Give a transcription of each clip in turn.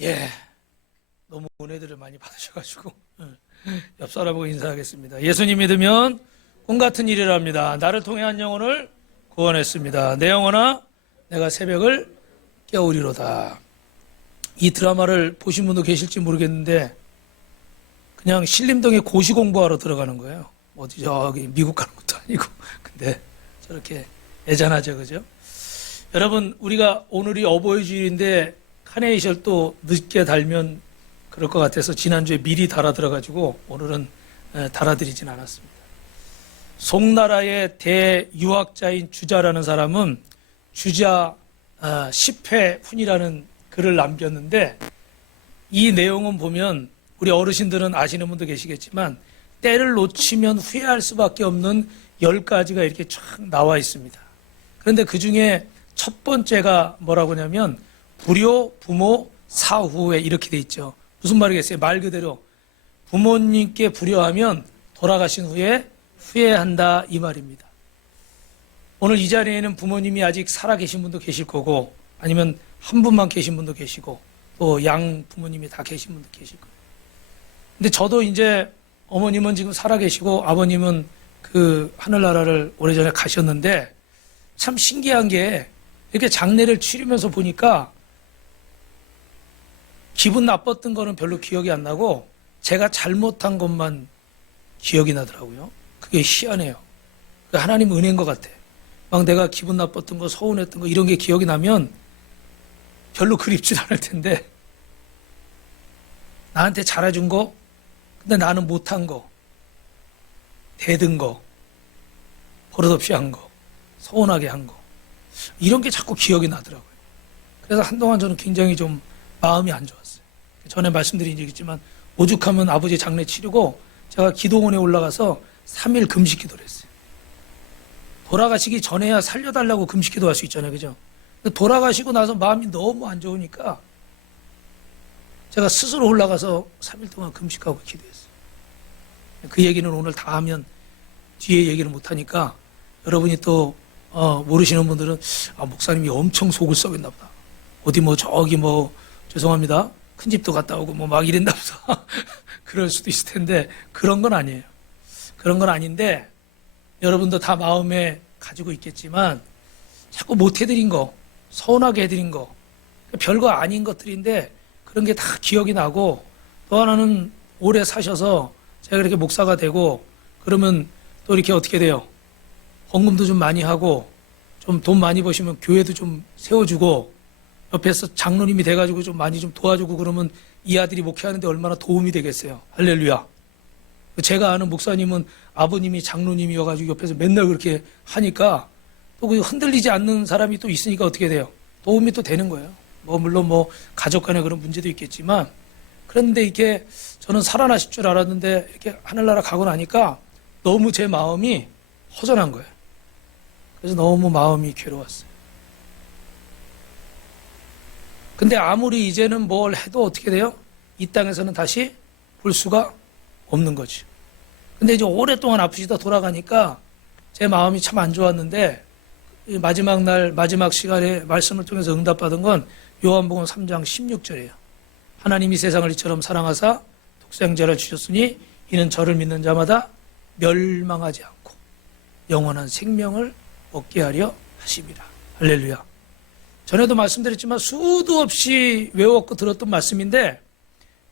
예, 너무 은혜들을 많이 받으셔가지고 옆 사람하고 인사하겠습니다. 예수님 믿으면 꿈 같은 일을 합니다. 나를 통해 한 영혼을 구원했습니다. 내 영혼아, 내가 새벽을 깨우리로다. 이 드라마를 보신 분도 계실지 모르겠는데 그냥 신림동에 고시 공부하러 들어가는 거예요. 어디 저기 미국 가는 것도 아니고. 근데 저렇게 애잔하죠, 그죠? 여러분, 우리가 오늘이 어버이 주일인데 카네이션 또 늦게 달면 그럴 것 같아서 지난주에 미리 달아 들어가지고 오늘은 달아드리진 않았습니다. 송나라의 대유학자인 주자라는 사람은 주자 10회 훈이라는 글을 남겼는데 이 내용은 보면 우리 어르신들은 아시는 분도 계시겠지만 때를 놓치면 후회할 수밖에 없는 10가지가 이렇게 쫙 나와 있습니다. 그런데 그 중에 첫 번째가 뭐라고 하냐면 불효, 부모, 사후회 이렇게 돼 있죠. 무슨 말이겠어요? 말 그대로 부모님께 불효하면 돌아가신 후에 후회한다 이 말입니다. 오늘 이 자리에는 부모님이 아직 살아계신 분도 계실 거고 아니면 한 분만 계신 분도 계시고 또 양 부모님이 다 계신 분도 계실 거예요. 근데 저도 이제 어머님은 지금 살아계시고 아버님은 그 하늘나라를 오래전에 가셨는데 참 신기한 게 이렇게 장례를 치르면서 보니까 기분 나빴던 거는 별로 기억이 안 나고 제가 잘못한 것만 기억이 나더라고요. 그게 희한해요. 하나님 은혜인 것 같아. 막 내가 기분 나빴던 거, 서운했던 거 이런 게 기억이 나면 별로 그립진 않을 텐데 나한테 잘해준 거, 근데 나는 못한 거, 대든 거, 버릇없이 한 거, 서운하게 한 거 이런 게 자꾸 기억이 나더라고요. 그래서 한동안 저는 굉장히 좀 마음이 안 좋았어요. 전에 말씀드린 적이 있지만 오죽하면 아버지 장례 치르고 제가 기도원에 올라가서 3일 금식 기도를 했어요. 돌아가시기 전에야 살려달라고 금식 기도할 수 있잖아요. 그죠? 돌아가시고 나서 마음이 너무 안 좋으니까 제가 스스로 올라가서 3일 동안 금식하고 기도했어요. 그 얘기는 오늘 다 하면 뒤에 얘기를 못하니까 여러분이 또 모르시는 분들은 목사님이 엄청 속을 썩였나 보다. 어디 뭐 저기 뭐 죄송합니다. 큰 집도 갔다 오고 뭐 막 이랬나 보다. 그럴 수도 있을 텐데 그런 건 아니에요. 그런 건 아닌데 여러분도 다 마음에 가지고 있겠지만 자꾸 못 해드린 거, 서운하게 해드린 거, 별거 아닌 것들인데 그런 게 다 기억이 나고 또 하나는 오래 사셔서 제가 이렇게 목사가 되고 그러면 또 이렇게 어떻게 돼요? 헌금도 좀 많이 하고 좀 돈 많이 버시면 교회도 좀 세워주고 옆에서 장로님이 돼가지고 좀 많이 좀 도와주고 그러면 이 아들이 목회하는데 얼마나 도움이 되겠어요. 할렐루야. 제가 아는 목사님은 아버님이 장로님이어가지고 옆에서 맨날 그렇게 하니까 또 그 흔들리지 않는 사람이 또 있으니까 어떻게 돼요? 도움이 또 되는 거예요. 뭐 물론 뭐 가족 간에 그런 문제도 있겠지만 그런데 이렇게 저는 살아나실 줄 알았는데 이렇게 하늘나라 가고 나니까 너무 제 마음이 허전한 거예요. 그래서 너무 마음이 괴로웠어요. 근데 아무리 이제는 뭘 해도 어떻게 돼요? 이 땅에서는 다시 볼 수가 없는 거죠. 근데 이제 오랫동안 아프시다 돌아가니까 제 마음이 참 안 좋았는데 마지막 날 마지막 시간에 말씀을 통해서 응답받은 건 요한복음 3장 16절이에요. 하나님이 세상을 이처럼 사랑하사 독생자를 주셨으니 이는 저를 믿는 자마다 멸망하지 않고 영원한 생명을 얻게 하려 하심이라. 할렐루야. 전에도 말씀드렸지만 수도 없이 외웠고 들었던 말씀인데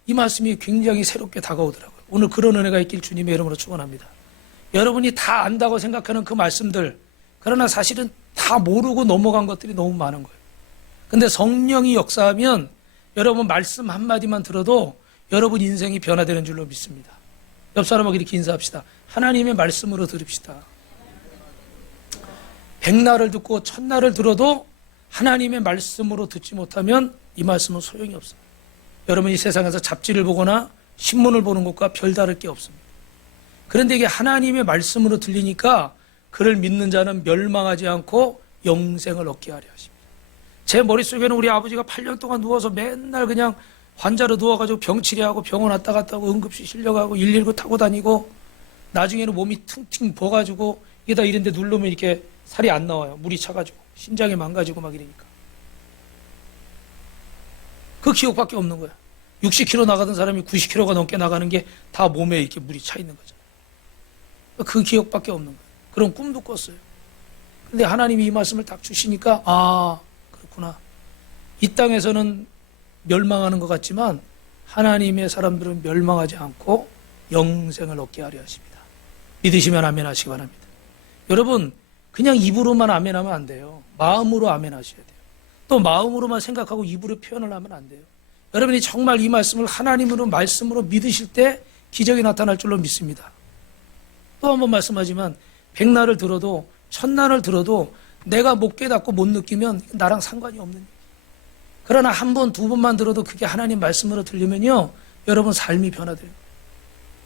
이 말씀이 굉장히 새롭게 다가오더라고요. 오늘 그런 은혜가 있길 주님의 이름으로 축원합니다. 여러분이 다 안다고 생각하는 그 말씀들, 그러나 사실은 다 모르고 넘어간 것들이 너무 많은 거예요. 근데 성령이 역사하면 여러분 말씀 한마디만 들어도 여러분 인생이 변화되는 줄로 믿습니다. 옆 사람하고 이렇게 인사합시다. 하나님의 말씀으로 들읍시다. 백날을 듣고 천날을 들어도 하나님의 말씀으로 듣지 못하면 이 말씀은 소용이 없습니다. 여러분이 세상에서 잡지를 보거나 신문을 보는 것과 별다를 게 없습니다. 그런데 이게 하나님의 말씀으로 들리니까 그를 믿는 자는 멸망하지 않고 영생을 얻게 하려 하십니다. 제 머릿속에는 우리 아버지가 8년 동안 누워서 맨날 그냥 환자로 누워가지고 병치료하고 병원 왔다 갔다 하고 응급실 실려가고 119 타고 다니고 나중에는 몸이 퉁퉁 부어가지고 이게 다 이런데 누르면 이렇게 살이 안 나와요. 물이 차가지고 심장이 망가지고 막 이러니까. 그 기억밖에 없는 거야. 60kg 나가던 사람이 90kg가 넘게 나가는 게 다 몸에 이렇게 물이 차 있는 거잖아. 그 기억밖에 없는 거야. 그런 꿈도 꿨어요. 근데 하나님이 이 말씀을 딱 주시니까 아, 그렇구나. 이 땅에서는 멸망하는 것 같지만 하나님의 사람들은 멸망하지 않고 영생을 얻게 하려 하십니다. 믿으시면 아멘 하시기 바랍니다. 여러분, 그냥 입으로만 아멘 하면 안 돼요. 마음으로 아멘 하셔야 돼요. 또 마음으로만 생각하고 입으로 표현을 하면 안 돼요. 여러분이 정말 이 말씀을 하나님으로 말씀으로 믿으실 때 기적이 나타날 줄로 믿습니다. 또 한 번 말씀하지만 백날을 들어도 천날을 들어도 내가 못 깨닫고 못 느끼면 나랑 상관이 없는 얘기예요. 그러나 한 번, 두 번만 들어도 그게 하나님 말씀으로 들리면요, 여러분 삶이 변화돼요.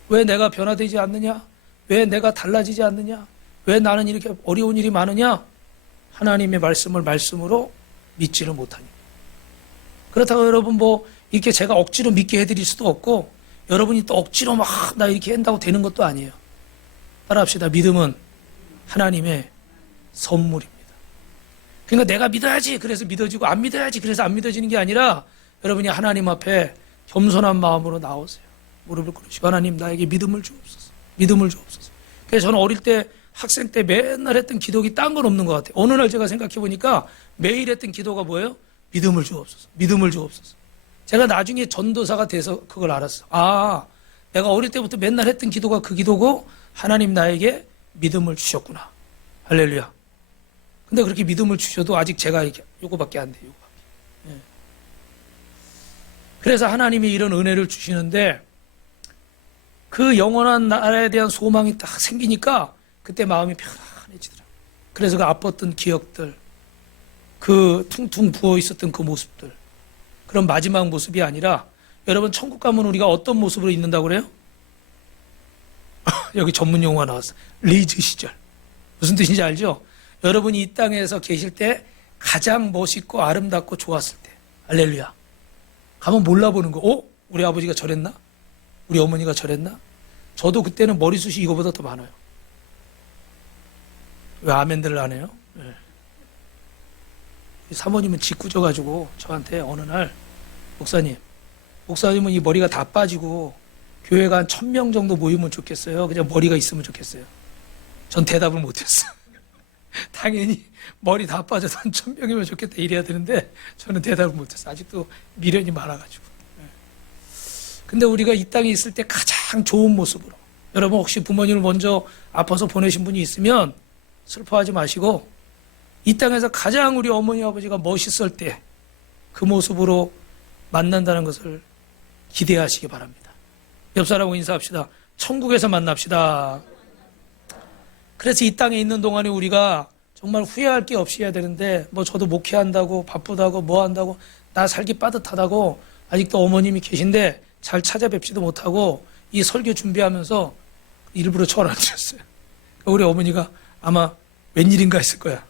왜 내가 변화되지 않느냐? 왜 내가 달라지지 않느냐? 왜 나는 이렇게 어려운 일이 많으냐? 하나님의 말씀을 말씀으로 믿지를 못하니까. 그렇다고 여러분 뭐 이렇게 제가 억지로 믿게 해드릴 수도 없고 여러분이 또 억지로 막 나 이렇게 한다고 되는 것도 아니에요. 따라합시다. 믿음은 하나님의 선물입니다. 그러니까 내가 믿어야지 그래서 믿어지고 안 믿어야지 그래서 안 믿어지는 게 아니라 여러분이 하나님 앞에 겸손한 마음으로 나오세요. 무릎을 꿇으시고 하나님 나에게 믿음을 주옵소서. 믿음을 주옵소서. 그래서 저는 어릴 때 학생 때 맨날 했던 기도가 딴 건 없는 것 같아요. 어느 날 제가 생각해 보니까 매일 했던 기도가 뭐예요? 믿음을 주옵소서. 믿음을 주옵소서. 제가 나중에 전도사가 돼서 그걸 알았어. 아, 내가 어릴 때부터 맨날 했던 기도가 그 기도고 하나님 나에게 믿음을 주셨구나. 할렐루야. 근데 그렇게 믿음을 주셔도 아직 제가 이렇게 요거밖에 안 돼요. 요거밖에. 예. 그래서 하나님이 이런 은혜를 주시는데 그 영원한 나라에 대한 소망이 딱 생기니까 그때 마음이 편안해지더라고요. 그래서 그 아팠던 기억들, 그 퉁퉁 부어 있었던 그 모습들, 그런 마지막 모습이 아니라 여러분 천국 가면 우리가 어떤 모습으로 있는다고 그래요? 여기 전문 용어가 나왔어. 리즈 시절. 무슨 뜻인지 알죠? 여러분이 이 땅에서 계실 때 가장 멋있고 아름답고 좋았을 때. 할렐루야. 가면 몰라보는 거. 우리 아버지가 저랬나? 우리 어머니가 저랬나? 저도 그때는 머리숱이 이거보다 더 많아요. 왜 아멘들을 안 해요? 네. 사모님은 짓궂어가지고 저한테 어느 날 목사님은 이 머리가 다 빠지고 교회가 한 1000명 정도 모이면 좋겠어요. 그냥 머리가 있으면 좋겠어요. 전 대답을 못했어요. 당연히 머리 다 빠져도 한 1000명이면 좋겠다 이래야 되는데 저는 대답을 못했어요. 아직도 미련이 많아가지고. 근데 우리가 이 땅에 있을 때 가장 좋은 모습으로, 여러분 혹시 부모님을 먼저 아파서 보내신 분이 있으면 슬퍼하지 마시고 이 땅에서 가장 우리 어머니 아버지가 멋있을 때 그 모습으로 만난다는 것을 기대하시기 바랍니다. 옆 사람하고 인사합시다. 천국에서 만납시다. 그래서 이 땅에 있는 동안에 우리가 정말 후회할 게 없이 해야 되는데 뭐 저도 목회한다고 바쁘다고 뭐 한다고 나 살기 빠듯하다고 아직도 어머님이 계신데 잘 찾아뵙지도 못하고 이 설교 준비하면서 일부러 전화 안 드렸어요. 우리 어머니가 아마 웬일인가 했을 거야.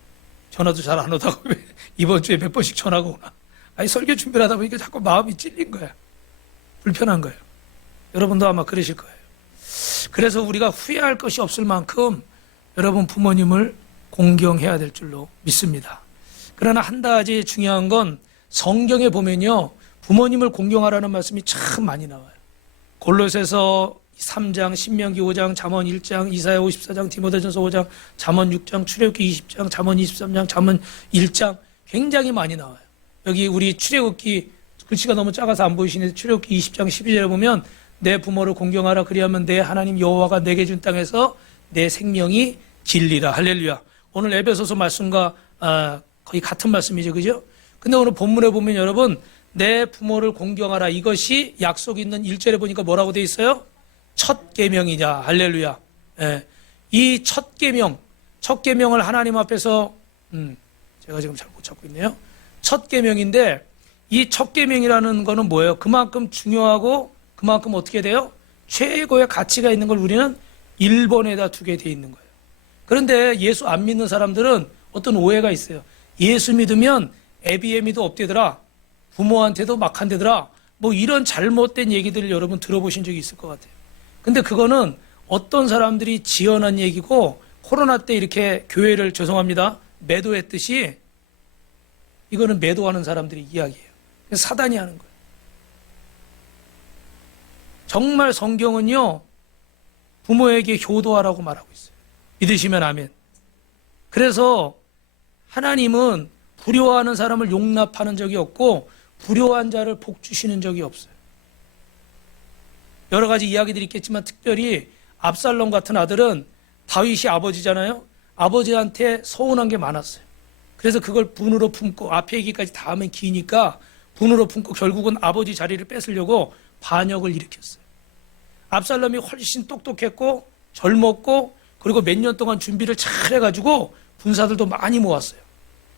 전화도 잘 안 오다가 이번 주에 몇 번씩 전화가 오나. 아니 설교 준비를 하다 보니까 자꾸 마음이 찔린 거야. 불편한 거예요. 여러분도 아마 그러실 거예요. 그래서 우리가 후회할 것이 없을 만큼 여러분 부모님을 공경해야 될 줄로 믿습니다. 그러나 한 가지 중요한 건 성경에 보면요. 부모님을 공경하라는 말씀이 참 많이 나와요. 골로새서 3장, 신명기 5장, 잠언 1장, 이사야 54장, 디모데전서 5장, 잠언 6장, 출애굽기 20장, 잠언 23장, 잠언 1장 굉장히 많이 나와요. 여기 우리 출애굽기 글씨가 너무 작아서 안 보이시는데 출애굽기 20장 12절에 보면 내 부모를 공경하라 그리하면 내 하나님 여호와가 내게 준 땅에서 내 생명이 길리라. 할렐루야. 오늘 에베소서 말씀과 거의 같은 말씀이죠. 그죠? 근데 오늘 본문에 보면 여러분 내 부모를 공경하라. 이것이 약속 있는 1절에 보니까 뭐라고 돼 있어요? 첫 계명이냐. 할렐루야. 예. 이 첫 계명을 하나님 앞에서 제가 지금 잘 못 찾고 있네요. 첫 계명인데 이 첫 계명이라는 거는 뭐예요? 그만큼 중요하고 그만큼 어떻게 돼요? 최고의 가치가 있는 걸 우리는 1번에다 두게 돼 있는 거예요. 그런데 예수 안 믿는 사람들은 어떤 오해가 있어요. 예수 믿으면 애비애미도 없대더라. 부모한테도 막 한대더라. 뭐 이런 잘못된 얘기들을 여러분 들어보신 적이 있을 것 같아요. 근데 그거는 어떤 사람들이 지어낸 얘기고 코로나 때 이렇게 교회를 죄송합니다. 매도했듯이 이거는 매도하는 사람들의 이야기예요. 사단이 하는 거예요. 정말 성경은요, 부모에게 효도하라고 말하고 있어요. 믿으시면 아멘. 그래서 하나님은 불효하는 사람을 용납하는 적이 없고 불효한 자를 복 주시는 적이 없어요. 여러 가지 이야기들이 있겠지만 특별히 압살롬 같은 아들은 다윗이 아버지잖아요. 아버지한테 서운한 게 많았어요. 그래서 그걸 분으로 품고, 앞에 얘기까지 다 하면 기니까 분으로 품고 결국은 아버지 자리를 뺏으려고 반역을 일으켰어요. 압살롬이 훨씬 똑똑했고 젊었고 그리고 몇 년 동안 준비를 잘 해가지고 군사들도 많이 모았어요.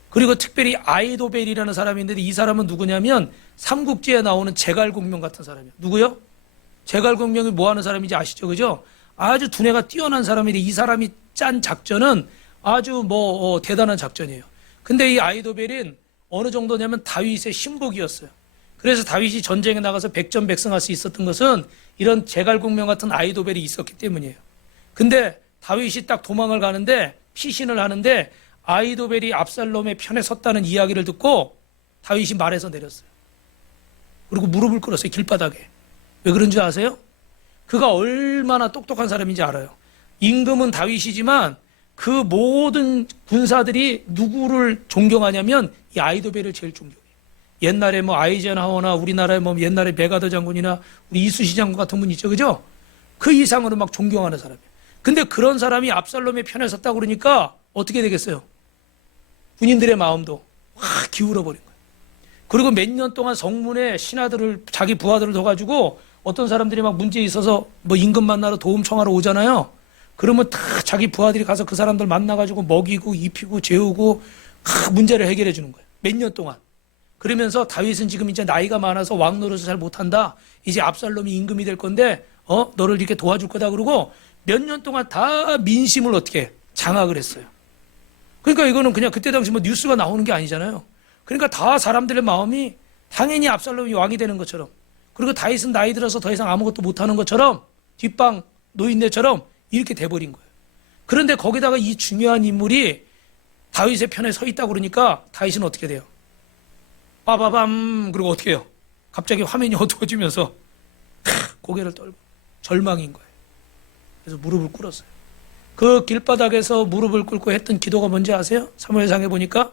그리고 특별히 아이도벨이라는 사람이 있는데 이 사람은 누구냐면 삼국지에 나오는 제갈공명 같은 사람이에요. 누구요? 제갈공명이 뭐 하는 사람인지 아시죠? 그죠? 아주 두뇌가 뛰어난 사람인데 이 사람이 짠 작전은 아주 대단한 작전이에요. 근데 이 아이도벨은 어느 정도냐면 다윗의 신복이었어요. 그래서 다윗이 전쟁에 나가서 백전백승할 수 있었던 것은 이런 제갈공명 같은 아이도벨이 있었기 때문이에요. 근데 다윗이 딱 도망을 가는데 피신을 하는데 아이도벨이 압살롬의 편에 섰다는 이야기를 듣고 다윗이 말에서 내렸어요. 그리고 무릎을 꿇었어요. 길바닥에. 왜 그런 줄 아세요? 그가 얼마나 똑똑한 사람인지 알아요. 임금은 다윗이지만 그 모든 군사들이 누구를 존경하냐면 이 아이도벨을 제일 존경해요. 옛날에 아이젠하워나 우리나라에 옛날에 메가더 장군이나 우리 이수시 장군 같은 분 있죠. 그죠? 그 이상으로 막 존경하는 사람이에요. 근데 그런 사람이 압살롬의 편에 섰다고 그러니까 어떻게 되겠어요? 군인들의 마음도 확 기울어버린 거예요. 그리고 몇 년 동안 성문에 신하들을, 자기 부하들을 둬가지고 어떤 사람들이 막 문제 있어서 임금 만나러 도움 청하러 오잖아요. 그러면 다 자기 부하들이 가서 그 사람들 만나가지고 먹이고 입히고 재우고 문제를 해결해 주는 거예요. 몇 년 동안. 그러면서 다윗은 지금 이제 나이가 많아서 왕 노릇을 잘 못한다. 이제 압살롬이 임금이 될 건데 너를 이렇게 도와줄 거다. 그러고 몇 년 동안 다 민심을 어떻게 장악을 했어요. 그러니까 이거는 그냥 그때 당시 뉴스가 나오는 게 아니잖아요. 그러니까 다 사람들의 마음이 당연히 압살롬이 왕이 되는 것처럼, 그리고 다윗은 나이 들어서 더 이상 아무것도 못하는 것처럼, 뒷방 노인네처럼 이렇게 돼버린 거예요. 그런데 거기다가 이 중요한 인물이 다윗의 편에 서 있다고 그러니까 다윗은 어떻게 돼요? 빠바밤. 그리고 어떻게 해요? 갑자기 화면이 어두워지면서 고개를 떨고 절망인 거예요. 그래서 무릎을 꿇었어요. 그 길바닥에서 무릎을 꿇고 했던 기도가 뭔지 아세요? 사무엘상에 보니까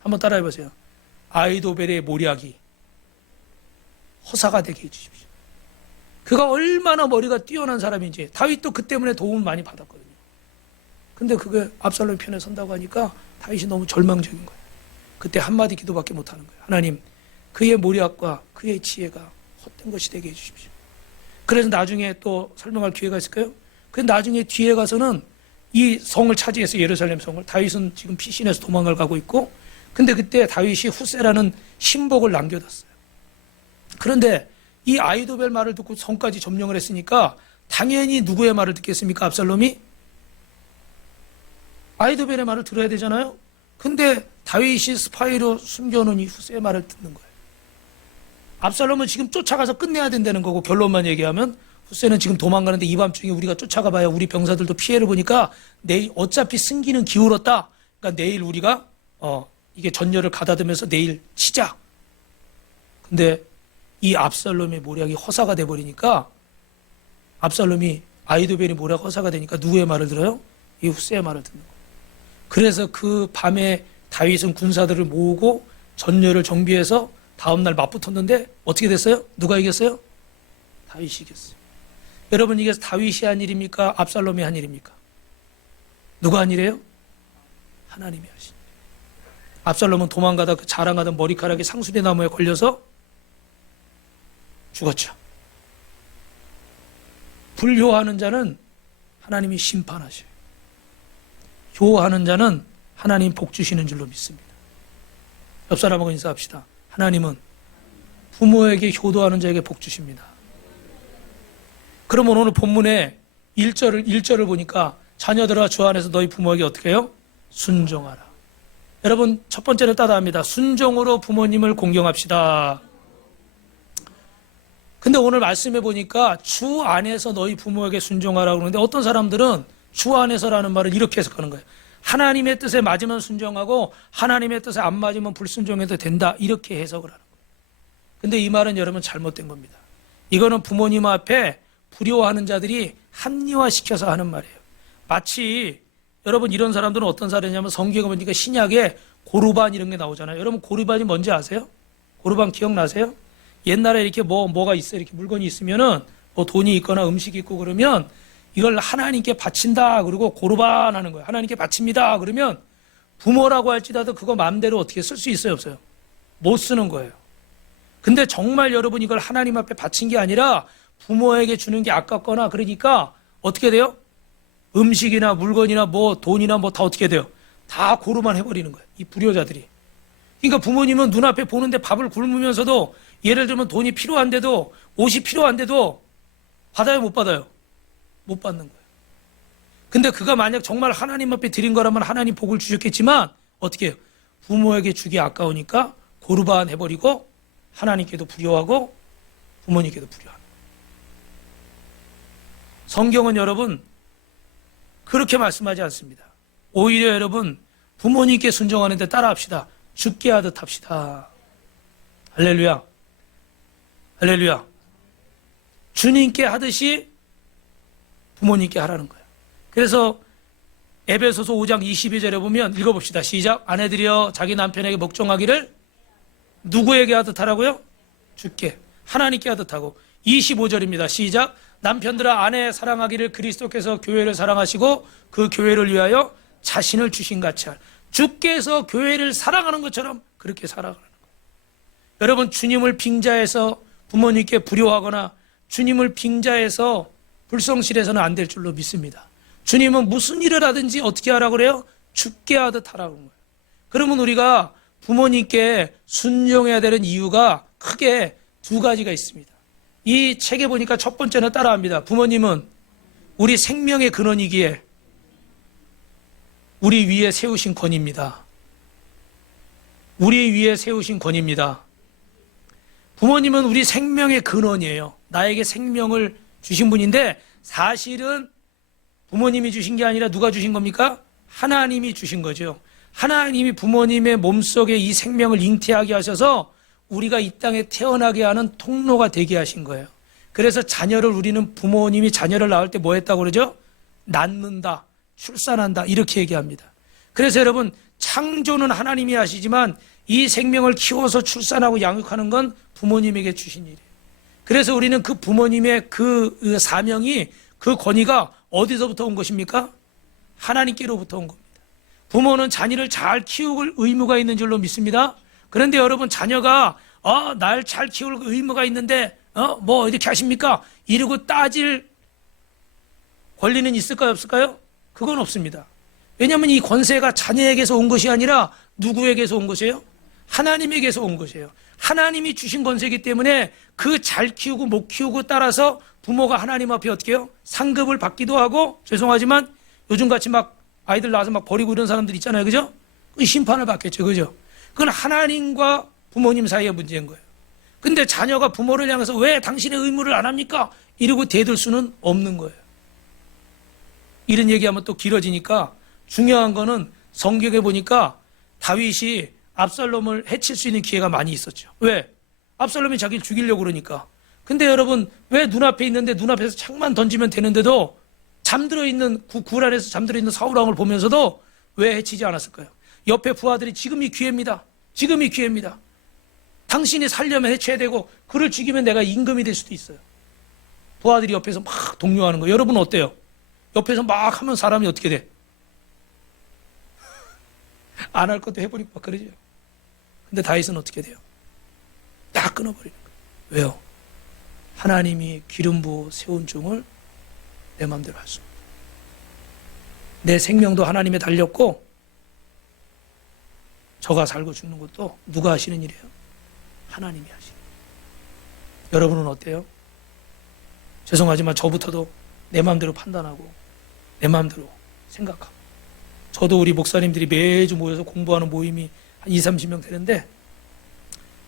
한번 따라해보세요. 아이도벨의 모략이 허사가 되게 해주십시오. 그가 얼마나 머리가 뛰어난 사람인지. 다윗도 그 때문에 도움을 많이 받았거든요. 근데 그게 압살롬 편에 선다고 하니까 다윗이 너무 절망적인 거예요. 그때 한마디 기도밖에 못하는 거예요. 하나님, 그의 모략과 그의 지혜가 헛된 것이 되게 해주십시오. 그래서 나중에 또 설명할 기회가 있을까요? 그 나중에 뒤에 가서는 이 성을 차지해서 예루살렘 성을, 다윗은 지금 피신해서 도망을 가고 있고, 근데 그때 다윗이 후세라는 신복을 남겨뒀어요. 그런데 이 아이도벨 말을 듣고 성까지 점령을 했으니까 당연히 누구의 말을 듣겠습니까? 압살롬이? 아이도벨의 말을 들어야 되잖아요. 근데 다윗이 스파이로 숨겨놓은 이 후세의 말을 듣는 거예요. 압살롬은 지금 쫓아가서 끝내야 된다는 거고, 결론만 얘기하면 후세는 지금 도망가는데 이 밤중에 우리가 쫓아가 봐야 우리 병사들도 피해를 보니까 내일 어차피 승기는 기울었다. 그러니까 내일 우리가 이게 전열을 가다듬면서 내일 치자. 근데 이 압살롬의 모략이 허사가 돼버리니까, 압살롬이 아이도벨이 모략 허사가 되니까 누구의 말을 들어요? 이 후세의 말을 듣는 거예요. 그래서 그 밤에 다윗은 군사들을 모으고 전열을 정비해서 다음날 맞붙었는데 어떻게 됐어요? 누가 이겼어요? 다윗이 이겼어요. 여러분, 이게 다윗이 한 일입니까? 압살롬이 한 일입니까? 누가 한 일이에요? 하나님이 하신 일. 압살롬은 도망가다 그 자랑하던 머리카락이 상수리 나무에 걸려서 죽었죠. 불효하는 자는 하나님이 심판하셔요. 효하는 자는 하나님 복 주시는 줄로 믿습니다. 옆 사람하고 인사합시다. 하나님은 부모에게 효도하는 자에게 복 주십니다. 그러면 오늘 본문에 1절을 보니까 자녀들아 주 안에서 너희 부모에게 어떻게 해요? 순종하라. 여러분, 첫 번째는 따다합니다. 순종으로 부모님을 공경합시다. 근데 오늘 말씀해 보니까 주 안에서 너희 부모에게 순종하라고 그러는데 어떤 사람들은 주 안에서라는 말을 이렇게 해석하는 거예요. 하나님의 뜻에 맞으면 순종하고 하나님의 뜻에 안 맞으면 불순종해도 된다. 이렇게 해석을 하는 거예요. 근데 이 말은 여러분 잘못된 겁니다. 이거는 부모님 앞에 불효하는 자들이 합리화시켜서 하는 말이에요. 마치 여러분 이런 사람들은 어떤 사람이냐면 성경에 보니까 신약에 고르반 이런 게 나오잖아요. 여러분 고르반이 뭔지 아세요? 고르반 기억나세요? 옛날에 이렇게 뭐가 있어요. 이렇게 물건이 있으면은 뭐 돈이 있거나 음식이 있고 그러면 이걸 하나님께 바친다. 그리고 고르반 하는 거예요. 하나님께 바칩니다. 그러면 부모라고 할지라도 그거 마음대로 어떻게 쓸 수 있어요? 없어요? 못 쓰는 거예요. 근데 정말 여러분 이걸 하나님 앞에 바친 게 아니라 부모에게 주는 게 아깝거나 그러니까 어떻게 돼요? 음식이나 물건이나 뭐 돈이나 뭐 다 어떻게 돼요? 다 고르만 해버리는 거예요. 이 불효자들이. 그러니까 부모님은 눈앞에 보는데 밥을 굶으면서도 예를 들면 돈이 필요한데도 옷이 필요한데도 받아요? 못 받아요? 못 받는 거예요. 근데 그가 만약 정말 하나님 앞에 드린 거라면 하나님 복을 주셨겠지만 어떻게 해요? 부모에게 주기 아까우니까 고르반 해버리고 하나님께도 불효하고 부모님께도 불효하는 거예요. 성경은 여러분 그렇게 말씀하지 않습니다. 오히려 여러분 부모님께 순종하는데 따라합시다. 죽게 하듯 합시다. 할렐루야. 할렐루야. 주님께 하듯이 부모님께 하라는 거예요. 그래서 에베소서 5장 22절에 보면 읽어봅시다. 시작. 아내들이여 자기 남편에게 복종하기를 누구에게 하듯 하라고요? 주께. 하나님께 하듯 하고. 25절입니다. 시작. 남편들아 아내 사랑하기를 그리스도께서 교회를 사랑하시고 그 교회를 위하여 자신을 주신 같이 할. 주께서 교회를 사랑하는 것처럼 그렇게 살아가는 거예요. 여러분 주님을 빙자해서 부모님께 불효하거나 주님을 빙자해서 불성실해서는 안 될 줄로 믿습니다. 주님은 무슨 일을 하든지 어떻게 하라고 그래요? 죽게 하듯 하라고 거예요. 그러면 우리가 부모님께 순종해야 되는 이유가 크게 두 가지가 있습니다. 이 책에 보니까 첫 번째는 따라합니다. 부모님은 우리 생명의 근원이기에 우리 위에 세우신 권입니다. 우리 위에 세우신 권입니다. 부모님은 우리 생명의 근원이에요. 나에게 생명을 주신 분인데 사실은 부모님이 주신 게 아니라 누가 주신 겁니까? 하나님이 주신 거죠. 하나님이 부모님의 몸속에 이 생명을 잉태하게 하셔서 우리가 이 땅에 태어나게 하는 통로가 되게 하신 거예요. 그래서 자녀를 우리는 부모님이 자녀를 낳을 때 뭐 했다고 그러죠? 낳는다, 출산한다 이렇게 얘기합니다. 그래서 여러분 창조는 하나님이 하시지만 이 생명을 키워서 출산하고 양육하는 건 부모님에게 주신 일이에요. 그래서 우리는 그 부모님의 그 사명이 그 권위가 어디서부터 온 것입니까? 하나님께로부터 온 겁니다. 부모는 자녀를 잘 키울 의무가 있는 줄로 믿습니다. 그런데 여러분 자녀가 날 잘 키울 의무가 있는데 뭐 이렇게 하십니까? 이러고 따질 권리는 있을까요? 없을까요? 그건 없습니다. 왜냐하면 이 권세가 자녀에게서 온 것이 아니라 누구에게서 온 것이에요? 하나님에게서 온 것이에요. 하나님이 주신 권세이기 때문에 그 잘 키우고 못 키우고 따라서 부모가 하나님 앞에 어떻게 해요? 상급을 받기도 하고 죄송하지만 요즘같이 막 아이들 낳아서 막 버리고 이런 사람들 있잖아요. 그죠? 그 심판을 받겠죠. 그죠? 그건 하나님과 부모님 사이의 문제인 거예요. 근데 자녀가 부모를 향해서 왜 당신의 의무를 안 합니까? 이러고 대들 수는 없는 거예요. 이런 얘기하면 또 길어지니까 중요한 거는 성경에 보니까 다윗이 압살롬을 해칠 수 있는 기회가 많이 있었죠. 왜? 압살롬이 자기를 죽이려고 그러니까. 근데 여러분 왜 눈앞에 있는데 눈앞에서 창만 던지면 되는데도 잠들어 있는 굴 안에서 잠들어 있는 사울왕을 보면서도 왜 해치지 않았을까요? 옆에 부하들이 지금이 기회입니다. 지금이 기회입니다. 당신이 살려면 해쳐야 되고 그를 죽이면 내가 임금이 될 수도 있어요. 부하들이 옆에서 막 독려하는 거예요. 여러분 어때요? 옆에서 막 하면 사람이 어떻게 돼? 안 할 것도 해버리고 막 그러죠. 근데 다윗은 어떻게 돼요? 딱 끊어버리는 거예요. 왜요? 하나님이 기름 부어 세운 종을 내 마음대로 할 수 없다. 내 생명도 하나님에 달렸고 저가 살고 죽는 것도 누가 하시는 일이에요? 하나님이 하시는 일이에요. 여러분은 어때요? 죄송하지만 저부터도 내 마음대로 판단하고 내 마음대로 생각하고 저도 우리 목사님들이 매주 모여서 공부하는 모임이 한 20, 30명 되는데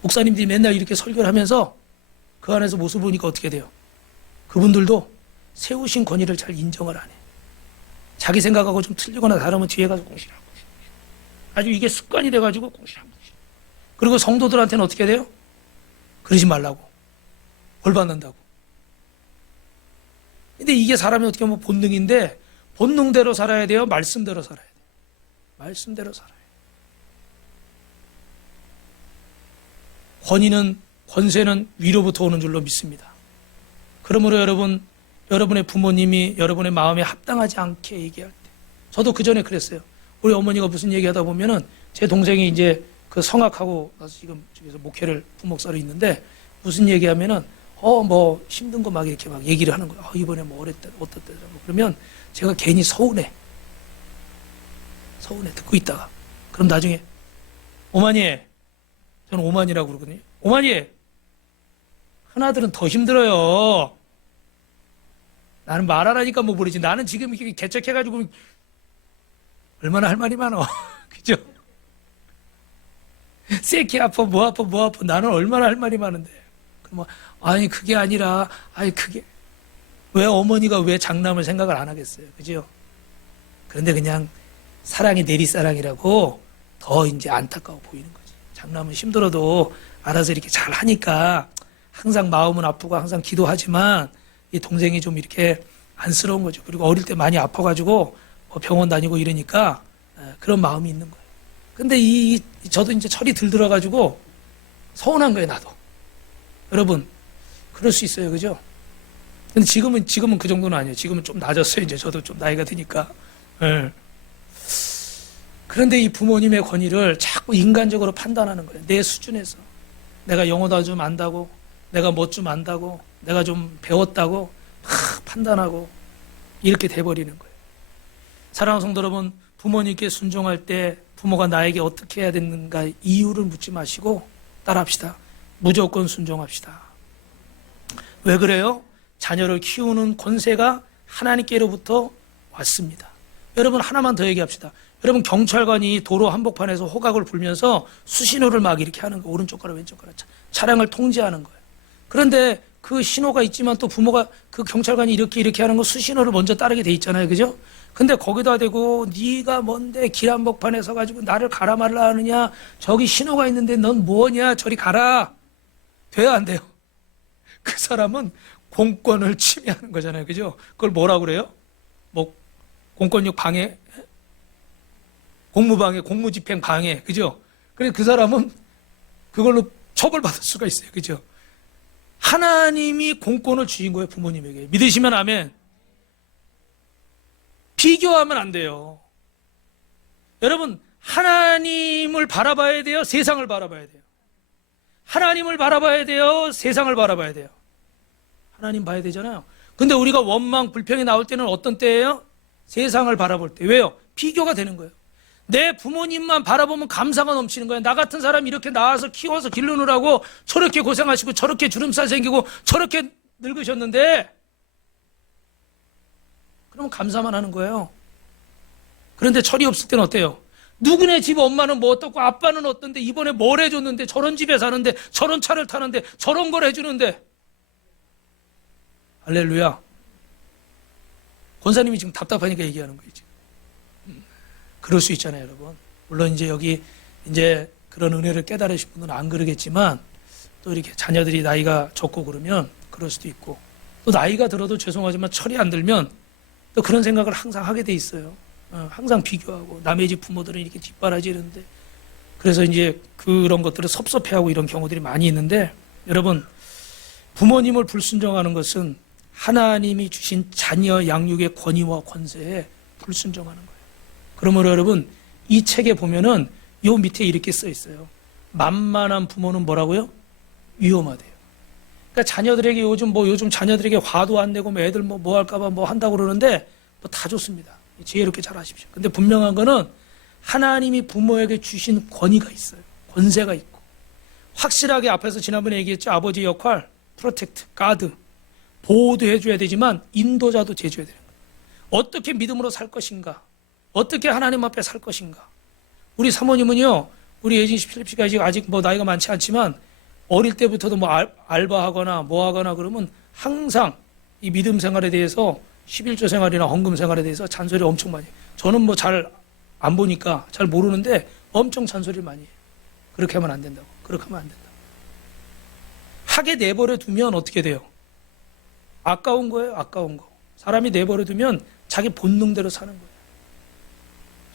목사님들이 맨날 이렇게 설교를 하면서 그 안에서 모습을 보니까 어떻게 돼요? 그분들도 세우신 권위를 잘 인정을 안 해. 자기 생각하고 좀 틀리거나 다르면 뒤에 가서 공실하고 아주 이게 습관이 돼가지고 공실하고 그리고 성도들한테는 어떻게 돼요? 그러지 말라고 벌 받는다고 근데 이게 사람이 어떻게 보면 본능인데 본능대로 살아야 돼요? 말씀대로 살아야 돼요? 말씀대로 살아야 돼요. 권세는 위로부터 오는 줄로 믿습니다. 그러므로 여러분의 부모님이 여러분의 마음에 합당하지 않게 얘기할 때, 저도 그 전에 그랬어요. 우리 어머니가 무슨 얘기하다 보면은 제 동생이 이제 그 성악하고 나서 지금 집에서 목회를 부목사로 있는데 무슨 얘기하면은 뭐 힘든 거 막 이렇게 막 얘기를 하는 거야. 이번에 뭐 어땠다고 그러면 제가 괜히 서운해 듣고 있다가 그럼 나중에 오마니, 저는 오마니라고 그러거든요. 오마니, 큰아들은 더 힘들어요. 나는 말하라니까 뭐 모르지. 나는 지금 이렇게 개척해가지고 얼마나 할 말이 많어. 그죠? 새끼 아파, 뭐 아파. 나는 얼마나 할 말이 많은데. 그럼 아니, 그게 아니라, 왜 어머니가 왜 장남을 생각을 안 하겠어요. 그죠? 그런데 그냥 사랑이 내리사랑이라고 더 이제 안타까워 보이는 거지. 장남은 힘들어도 알아서 이렇게 잘 하니까 항상 마음은 아프고 항상 기도하지만 이 동생이 좀 이렇게 안쓰러운 거죠. 그리고 어릴 때 많이 아파가지고 병원 다니고 이러니까 그런 마음이 있는 거예요. 근데 저도 이제 철이 들들어가지고 서운한 거예요, 나도. 여러분, 그럴 수 있어요, 그죠? 근데 지금은 그 정도는 아니에요. 지금은 좀 낮았어요. 이제 저도 좀 나이가 드니까. 네. 그런데 이 부모님의 권위를 자꾸 인간적으로 판단하는 거예요. 내 수준에서. 내가 영어도 좀 안다고, 내가 뭐 좀 안다고, 내가 좀 배웠다고 판단하고 이렇게 돼버리는 거예요. 사랑하는 성도 여러분, 부모님께 순종할 때 부모가 나에게 어떻게 해야 되는가 이유를 묻지 마시고 따라합시다. 무조건 순종합시다. 왜 그래요? 자녀를 키우는 권세가 하나님께로부터 왔습니다. 여러분, 하나만 더 얘기합시다. 여러분, 경찰관이 도로 한복판에서 호각을 불면서 수신호를 막 이렇게 하는 거, 오른쪽 가라 왼쪽 가라, 차량을 통제하는 거예요. 그런데 그 신호가 있지만 또 부모가 그 경찰관이 이렇게 하는 거 수신호를 먼저 따르게 돼 있잖아요, 그죠? 근데 거기다 대고 네가 뭔데 길 한복판에 서가지고 나를 가라 말라 하느냐, 저기 신호가 있는데 넌 뭐냐, 저리 가라. 돼야 안 돼요? 그 사람은 공권을 침해하는 거잖아요, 그죠? 그걸 뭐라고 그래요? 뭐 공권력 방해, 공무방해, 공무집행 방해, 그죠? 그래서 그 사람은 그걸로 처벌받을 수가 있어요, 그죠? 하나님이 공권을 주신 거예요, 부모님에게. 믿으시면 아멘. 비교하면 안 돼요. 여러분, 하나님을 바라봐야 돼요, 세상을 바라봐야 돼요. 하나님을 바라봐야 돼요, 세상을 바라봐야 돼요. 하나님 봐야 되잖아요. 근데 우리가 원망, 불평이 나올 때는 어떤 때예요? 세상을 바라볼 때. 왜요? 비교가 되는 거예요. 내 부모님만 바라보면 감사가 넘치는 거예요. 나 같은 사람이 이렇게 낳아서 키워서 기르느라고 저렇게 고생하시고 저렇게 주름살 생기고 저렇게 늙으셨는데, 그러면 감사만 하는 거예요. 그런데 철이 없을 때는 어때요? 누구네 집 엄마는 뭐 어떻고 아빠는 어떤데 이번에 뭘 해줬는데 저런 집에 사는데 저런 차를 타는데 저런 걸 해주는데. 할렐루야. 권사님이 지금 답답하니까 얘기하는 거예요, 지금. 그럴 수 있잖아요, 여러분. 물론 이제 여기 이제 그런 은혜를 깨달으신 분들은 안 그러겠지만 또 이렇게 자녀들이 나이가 적고 그러면 그럴 수도 있고, 또 나이가 들어도 죄송하지만 철이 안 들면 또 그런 생각을 항상 하게 돼 있어요. 항상 비교하고 남의 집 부모들은 이렇게 뒷바라지는데, 그래서 이제 그런 것들을 섭섭해하고 이런 경우들이 많이 있는데, 여러분, 부모님을 불순종하는 것은 하나님이 주신 자녀 양육의 권위와 권세에 불순종하는 거예요. 그러므로 여러분, 이 책에 보면은 요 밑에 이렇게 써 있어요. 만만한 부모는 뭐라고요? 위험하대요. 그러니까 자녀들에게 요즘 자녀들에게 화도 안 내고 애들 뭐 할까봐 뭐 한다고 그러는데 뭐 다 좋습니다. 지혜롭게 잘 하십시오. 근데 분명한 거는 하나님이 부모에게 주신 권위가 있어요. 권세가 있고. 확실하게 앞에서 지난번에 얘기했죠. 아버지 역할, 프로텍트, 가드. 보호도 해줘야 되지만 인도자도 돼줘야 되는 거예요. 어떻게 믿음으로 살 것인가? 어떻게 하나님 앞에 살 것인가? 우리 사모님은요, 우리 예진 씨, 필립 씨가 아직 뭐 나이가 많지 않지만 어릴 때부터도 뭐 알바하거나 뭐 하거나 그러면 항상 이 믿음 생활에 대해서 11조 생활이나 헌금 생활에 대해서 잔소리를 엄청 많이 해요. 저는 뭐 잘 안 보니까 잘 모르는데 엄청 잔소리를 많이 해요. 그렇게 하면 안 된다고. 그렇게 하면 안 된다고. 하게 내버려 두면 어떻게 돼요? 아까운 거예요, 아까운 거. 사람이 내버려두면 자기 본능대로 사는 거예요.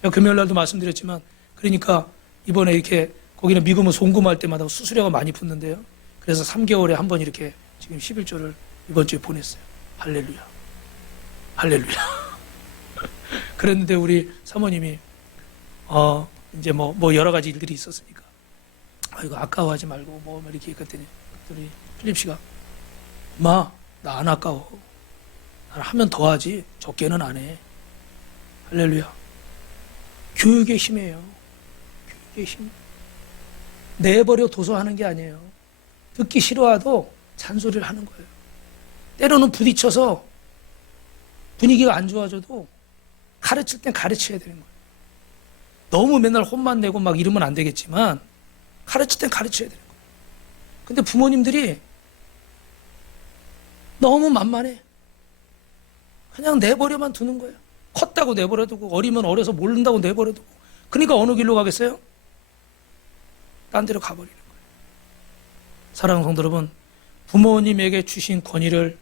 제가 금요일 날도 말씀드렸지만, 그러니까 이번에 이렇게 거기는 미금을 송금할 때마다 수수료가 많이 붙는데요. 그래서 3개월에 한 번 이렇게 지금 11조를 이번 주에 보냈어요. 할렐루야. 할렐루야. 그랬는데 우리 사모님이 이제 뭐 여러 가지 일들이 있었으니까 이거 아까워하지 말고 뭐 이렇게 했더니 우리 필립 씨가 엄마 나 안 아까워. 난 하면 더 하지 적게는 안 해. 할렐루야. 교육의 힘이에요. 교육의 힘. 내버려 둬서 하는 게 아니에요. 듣기 싫어하도 잔소리를 하는 거예요. 때로는 부딪혀서 분위기가 안 좋아져도 가르칠 땐 가르쳐야 되는 거예요. 너무 맨날 혼만 내고 막 이러면 안 되겠지만 가르칠 땐 가르쳐야 되는 거예요. 근데 부모님들이 너무 만만해. 그냥 내버려만 두는 거예요. 컸다고 내버려두고 어리면 어려서 모른다고 내버려두고 그러니까 어느 길로 가겠어요? 딴 데로 가버리는 거예요. 사랑하는 성도 여러분, 부모님에게 주신 권위를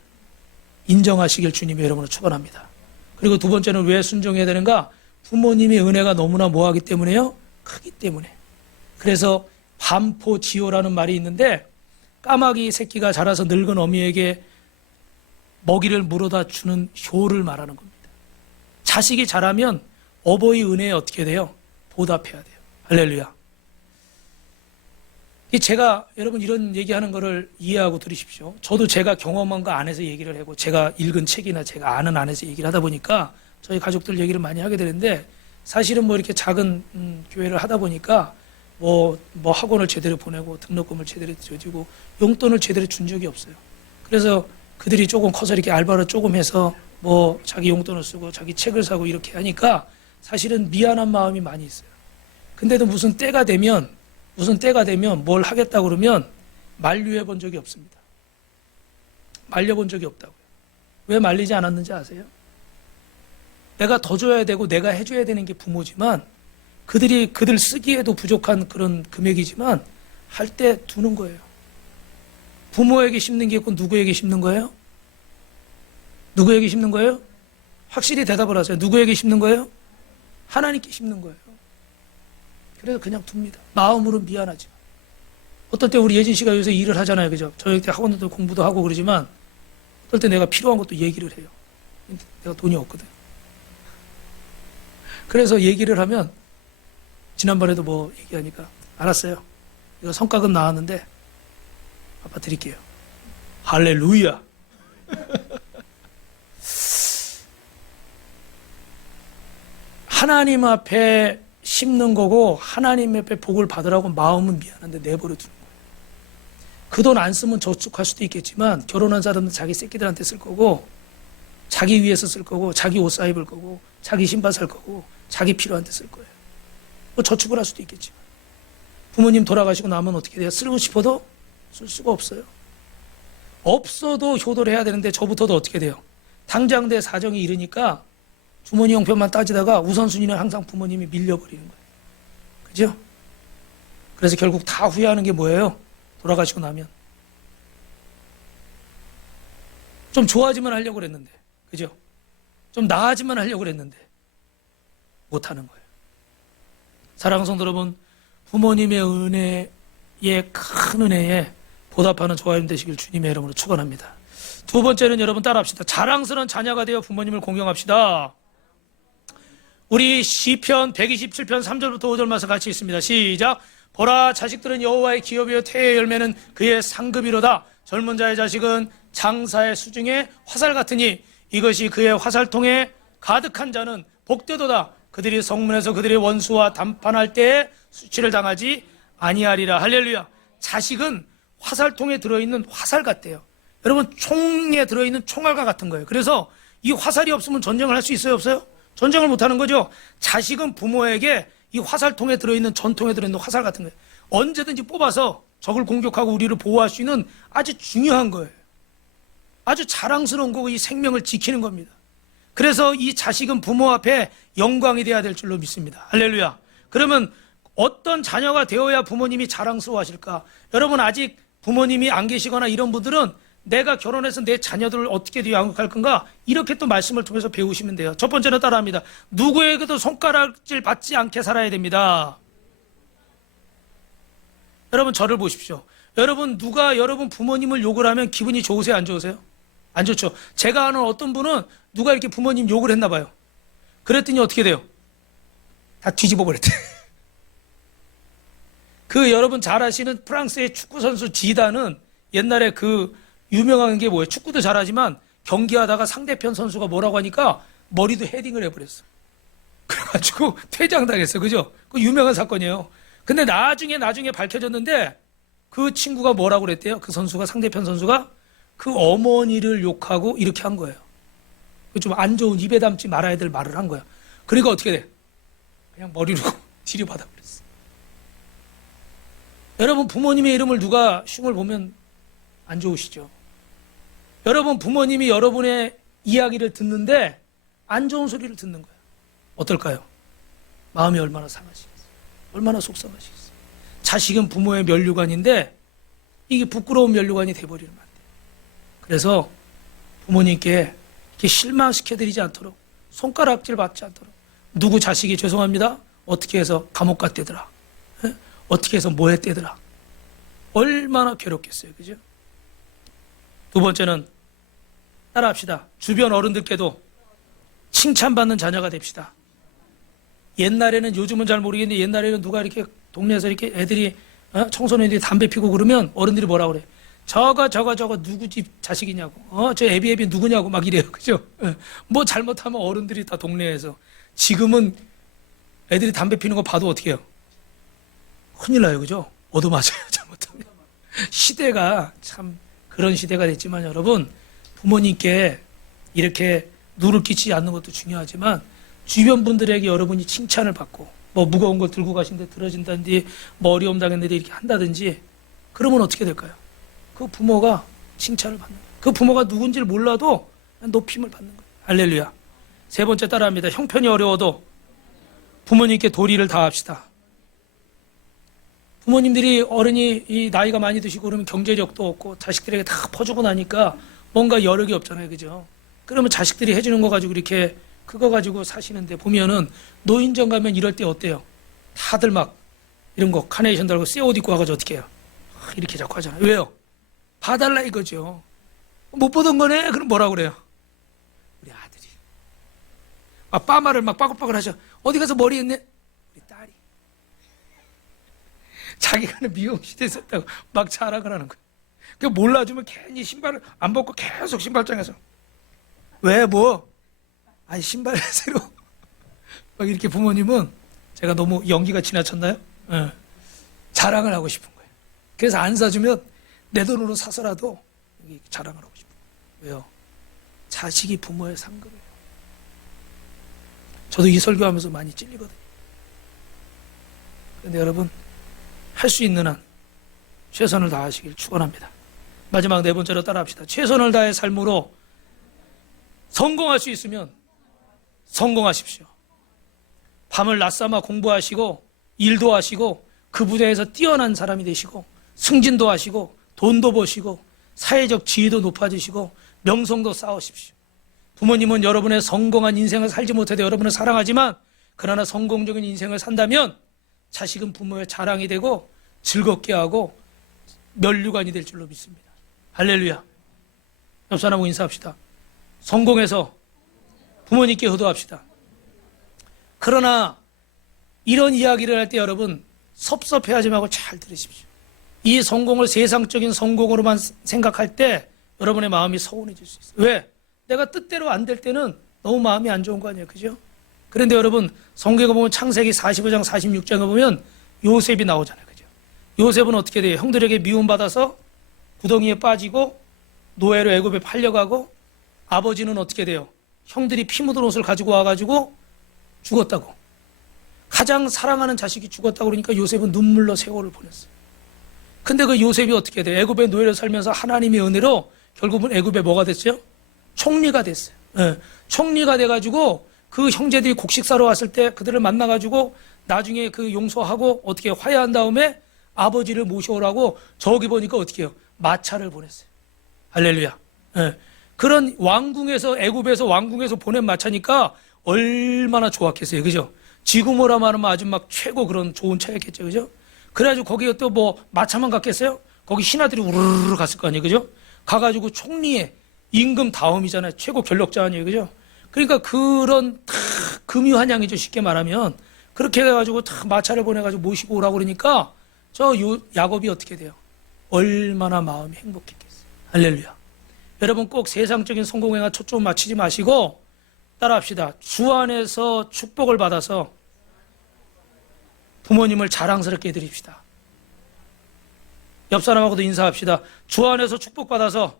인정하시길 주님의 이름으로 축원합니다. 그리고 두 번째는 왜 순종해야 되는가? 부모님의 은혜가 너무나 뭐하기 때문에요? 크기 때문에. 그래서 반포지호라는 말이 있는데 까마귀 새끼가 자라서 늙은 어미에게 먹이를 물어다 주는 효를 말하는 겁니다. 자식이 자라면 어버이 은혜에 어떻게 돼요? 보답해야 돼요. 할렐루야. 제가 여러분 이런 얘기하는 거를 이해하고 들으십시오. 저도 제가 경험한 거 안에서 얘기를 하고 제가 읽은 책이나 제가 아는 안에서 얘기를 하다 보니까 저희 가족들 얘기를 많이 하게 되는데 사실은 뭐 이렇게 작은 교회를 하다 보니까 뭐 학원을 제대로 보내고 등록금을 제대로 줘주고 용돈을 제대로 준 적이 없어요. 그래서 그들이 조금 커서 이렇게 알바를 조금 해서 뭐 자기 용돈을 쓰고 자기 책을 사고 이렇게 하니까 사실은 미안한 마음이 많이 있어요. 근데도 무슨 때가 되면 뭘 하겠다 그러면 만류해 본 적이 없습니다. 말려본 적이 없다고요. 왜 말리지 않았는지 아세요? 내가 더 줘야 되고 내가 해줘야 되는 게 부모지만 그들 쓰기에도 부족한 그런 금액이지만 할 때 두는 거예요. 부모에게 심는 게 있고 누구에게 심는 거예요? 누구에게 심는 거예요? 확실히 대답을 하세요. 누구에게 심는 거예요? 하나님께 심는 거예요. 그래서 그냥 둡니다. 마음으로는 미안하지만. 어떨 때 우리 예진 씨가 요새 일을 하잖아요. 그죠? 저희 때 학원도 공부도 하고 그러지만 어떨 때 내가 필요한 것도 얘기를 해요. 내가 돈이 없거든. 그래서 얘기를 하면 지난번에도 뭐 얘기하니까 알았어요. 이거 성과금 나왔는데 아빠 드릴게요. 할렐루야. 하나님 앞에 심는 거고 하나님 앞에 복을 받으라고 마음은 미안한데 내버려 두는 거예요. 그 돈 안 쓰면 저축할 수도 있겠지만 결혼한 사람은 자기 새끼들한테 쓸 거고 자기 위해서 쓸 거고 자기 옷 사 입을 거고 자기 신발 살 거고 자기 필요한 데 쓸 거예요. 뭐 저축을 할 수도 있겠지만 부모님 돌아가시고 나면 어떻게 돼요? 쓰고 싶어도 쓸 수가 없어요. 없어도 효도를 해야 되는데 저부터도 어떻게 돼요? 당장 내 사정이 이르니까 주머니 형편만 따지다가 우선순위는 항상 부모님이 밀려버리는 거예요. 그죠? 그래서 결국 다 후회하는 게 뭐예요? 돌아가시고 나면. 좀 좋아지만 하려고 그랬는데. 그죠? 좀 나아지만 하려고 그랬는데. 못하는 거예요. 사랑하는 성도 여러분, 부모님의 은혜에 큰 은혜에 보답하는 저와 여러분 되시길 주님의 이름으로 축원합니다. 두 번째는 여러분 따라합시다. 자랑스러운 자녀가 되어 부모님을 공경합시다. 우리 시편 127편 3절부터 5절 말씀 같이 있습니다. 시작. 보라, 자식들은 여호와의 기업이요 태의 열매는 그의 상급이로다. 젊은 자의 자식은 장사의 수중에 화살 같으니 이것이 그의 화살통에 가득한 자는 복되도다. 그들이 성문에서 그들의 원수와 담판할 때에 수치를 당하지 아니하리라. 할렐루야. 자식은 화살통에 들어있는 화살 같대요. 여러분, 총에 들어있는 총알과 같은 거예요. 그래서 이 화살이 없으면 전쟁을 할 수 있어요, 없어요? 전쟁을 못하는 거죠. 자식은 부모에게 이 화살통에 들어있는 전통에 들어있는 화살 같은 거예요. 언제든지 뽑아서 적을 공격하고 우리를 보호할 수 있는 아주 중요한 거예요. 아주 자랑스러운 거고 이 생명을 지키는 겁니다. 그래서 이 자식은 부모 앞에 영광이 되어야 될 줄로 믿습니다. 할렐루야. 그러면 어떤 자녀가 되어야 부모님이 자랑스러워 하실까? 여러분, 아직 부모님이 안 계시거나 이런 분들은 내가 결혼해서 내 자녀들을 어떻게 양육할 건가? 이렇게 또 말씀을 통해서 배우시면 돼요. 첫 번째는 따라합니다. 누구에게도 손가락질 받지 않게 살아야 됩니다. 여러분 저를 보십시오. 여러분 누가 여러분 부모님을 욕을 하면 기분이 좋으세요? 안 좋으세요? 안 좋죠. 제가 아는 어떤 분은 누가 이렇게 부모님 욕을 했나 봐요. 그랬더니 어떻게 돼요? 다 뒤집어 버렸대. 그 여러분 잘 아시는 프랑스의 축구 선수 지단은 옛날에 그 유명한 게 뭐예요? 축구도 잘하지만 경기하다가 상대편 선수가 뭐라고 하니까 머리도 헤딩을 해버렸어. 그래가지고 퇴장당했어. 그죠? 그 유명한 사건이에요. 근데 나중에 밝혀졌는데 그 친구가 뭐라고 그랬대요? 그 선수가, 상대편 선수가 그 어머니를 욕하고 이렇게 한 거예요. 좀 안 좋은 입에 담지 말아야 될 말을 한 거야. 그러니까 어떻게 돼? 그냥 머리로 들이받아 버렸어. 여러분 부모님의 이름을 누가 흉을 보면 안 좋으시죠? 여러분 부모님이 여러분의 이야기를 듣는데 안 좋은 소리를 듣는 거예요. 어떨까요? 마음이 얼마나 상하시겠어요? 얼마나 속상하시겠어요? 자식은 부모의 면류관인데 이게 부끄러운 면류관이 돼버리면 안 돼요. 그래서 부모님께 이렇게 실망시켜드리지 않도록, 손가락질 받지 않도록, 누구 자식이 죄송합니다 어떻게 해서 감옥 갔대더라, 어떻게 해서 뭐 했대더라, 얼마나 괴롭겠어요. 그죠? 두 번째는 따라합시다. 주변 어른들께도 칭찬받는 자녀가 됩시다. 옛날에는, 요즘은 잘 모르겠는데 옛날에는 누가 이렇게 동네에서 이렇게 애들이 청소년들이 담배 피고 그러면 어른들이 뭐라 그래? 저거 누구 집 자식이냐고, 저 애비 누구냐고 막 이래요. 그죠? 뭐 잘못하면 어른들이 다 동네에서. 지금은 애들이 담배 피는 거 봐도 어떻게 해요? 큰일 나요. 그죠? 얻어맞아요. 잘못하면. 시대가 참 그런 시대가 됐지만 여러분, 부모님께 이렇게 누를 끼치지 않는 것도 중요하지만 주변 분들에게 여러분이 칭찬을 받고 뭐 무거운 걸 들고 가신데 들어진다든지 뭐 어려움 당했는데 이렇게 한다든지 그러면 어떻게 될까요? 그 부모가 칭찬을 받는 거예요. 그 부모가 누군지를 몰라도 높임을 받는 거예요. 할렐루야. 세 번째 따라합니다. 형편이 어려워도 부모님께 도리를 다합시다. 부모님들이 어른이 이 나이가 많이 드시고 그러면 경제력도 없고 자식들에게 다 퍼주고 나니까 뭔가 여력이 없잖아요. 그죠? 그러면 자식들이 해주는 거 가지고 이렇게 그거 가지고 사시는데 보면은 노인정 가면 이럴 때 어때요? 다들 막 이런 거 카네이션 달고 새 옷 입고 와가지고 어떻게 해요? 이렇게 자꾸 하잖아요. 왜요? 봐달라 이거죠. 못 보던 거네? 그럼 뭐라고 그래요? 우리 아들이 막 빠마를 막 빠글빠글 하셔. 어디 가서 머리 했네? 우리 딸이. 자기가는 미용실에 있었다고 막 자랑을 하는 거예요. 그 몰라주면 괜히 신발을 안 벗고 계속 신발장에서 왜 뭐? 아니 신발 새로 막 이렇게 부모님은 제가 너무 연기가 지나쳤나요? 자랑을 하고 싶은 거예요. 그래서 안 사주면 내 돈으로 사서라도 자랑을 하고 싶어요. 왜요? 자식이 부모의 상급이에요. 저도 이 설교하면서 많이 찔리거든요. 그런데 여러분 할 수 있는 한 최선을 다하시길 축원합니다. 마지막 네 번째로 따라합시다. 최선을 다해 삶으로 성공할 수 있으면 성공하십시오. 밤을 낮삼아 공부하시고 일도 하시고 그 분야에서 뛰어난 사람이 되시고 승진도 하시고 돈도 버시고 사회적 지위도 높아지시고 명성도 쌓으십시오. 부모님은 여러분의 성공한 인생을 살지 못해도 여러분을 사랑하지만 그러나 성공적인 인생을 산다면 자식은 부모의 자랑이 되고 즐겁게 하고 면류관이 될 줄로 믿습니다. 할렐루야. 옆 사람하고 인사합시다. 성공해서 부모님께 효도합시다. 그러나 이런 이야기를 할 때 여러분 섭섭해하지 말고 잘 들으십시오. 이 성공을 세상적인 성공으로만 생각할 때 여러분의 마음이 서운해질 수 있어요. 왜? 내가 뜻대로 안 될 때는 너무 마음이 안 좋은 거 아니에요. 그죠? 그런데 여러분 성경에 보면 창세기 45장 46장에 보면 요셉이 나오잖아요. 그죠? 요셉은 어떻게 돼요? 형들에게 미움받아서 구덩이에 빠지고 노예로 애굽에 팔려가고 아버지는 어떻게 돼요? 형들이 피 묻은 옷을 가지고 와가지고 죽었다고. 가장 사랑하는 자식이 죽었다고 그러니까 요셉은 눈물로 세월을 보냈어요. 근데 그 요셉이 어떻게 돼요? 애굽의 노예로 살면서 하나님의 은혜로 결국은 애굽에 뭐가 됐어요? 총리가 됐어요. 총리가 돼가지고 그 형제들이 곡식 사러 왔을 때 그들을 만나가지고 나중에 그 용서하고 어떻게 화해한 다음에 아버지를 모셔오라고 저기 보니까 어떻게 해요? 마차를 보냈어요. 할렐루야. 예. 그런 왕궁에서, 애굽에서 왕궁에서 보낸 마차니까 얼마나 좋았겠어요. 그죠? 지구모라 말하면 아주 막 최고 그런 좋은 차였겠죠. 그죠? 그래가지고 거기에 또 뭐 마차만 갔겠어요? 거기 신하들이 우르르 갔을 거 아니에요. 그죠? 가가지고 총리의 임금 다음이잖아요. 최고 권력자 아니에요. 그죠? 그러니까 그런 다 금유한양이죠. 쉽게 말하면. 그렇게 해가지고 다 마차를 보내가지고 모시고 오라고 그러니까 야곱이 어떻게 돼요? 얼마나 마음이 행복했겠어요. 할렐루야. 여러분 꼭 세상적인 성공에만 초점 맞추지 마시고 따라합시다. 주 안에서 축복을 받아서 부모님을 자랑스럽게 해드립시다. 옆 사람하고도 인사합시다. 주 안에서 축복받아서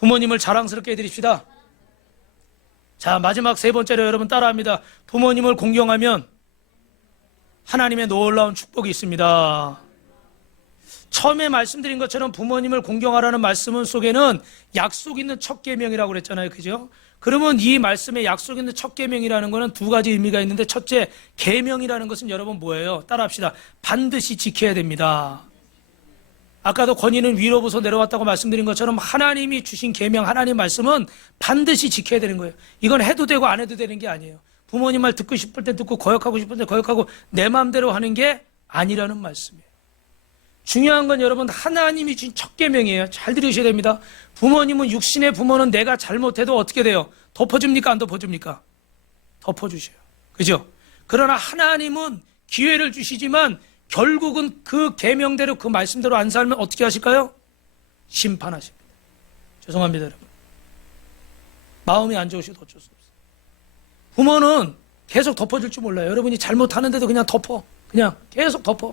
부모님을 자랑스럽게 해드립시다. 자, 마지막 세 번째로 여러분 따라합니다. 부모님을 공경하면 하나님의 놀라운 축복이 있습니다. 처음에 말씀드린 것처럼 부모님을 공경하라는 말씀 속에는 약속 있는 첫 계명이라고 그랬잖아요. 그죠? 그러면 이 말씀에 약속 있는 첫 계명이라는 것은 두 가지 의미가 있는데, 첫째, 계명이라는 것은 여러분 뭐예요? 따라합시다. 반드시 지켜야 됩니다. 아까도 건의는 위로부터 내려왔다고 말씀드린 것처럼 하나님이 주신 계명, 하나님 말씀은 반드시 지켜야 되는 거예요. 이건 해도 되고 안 해도 되는 게 아니에요. 부모님 말 듣고 싶을 때 듣고 거역하고 싶을 때 거역하고 내 마음대로 하는 게 아니라는 말씀이에요. 중요한 건 여러분 하나님이 주신 첫 계명이에요. 잘 들으셔야 됩니다. 부모님은, 육신의 부모는 내가 잘못해도 어떻게 돼요? 덮어줍니까? 안 덮어줍니까? 덮어주셔요. 그죠? 그러나 하나님은 기회를 주시지만 결국은 그 계명대로, 그 말씀대로 안 살면 어떻게 하실까요? 심판하십니다. 죄송합니다, 여러분. 마음이 안 좋으셔도 어쩔 수 없어요. 부모는 계속 덮어줄 줄 몰라요. 여러분이 잘못하는데도 그냥 덮어. 그냥 계속 덮어.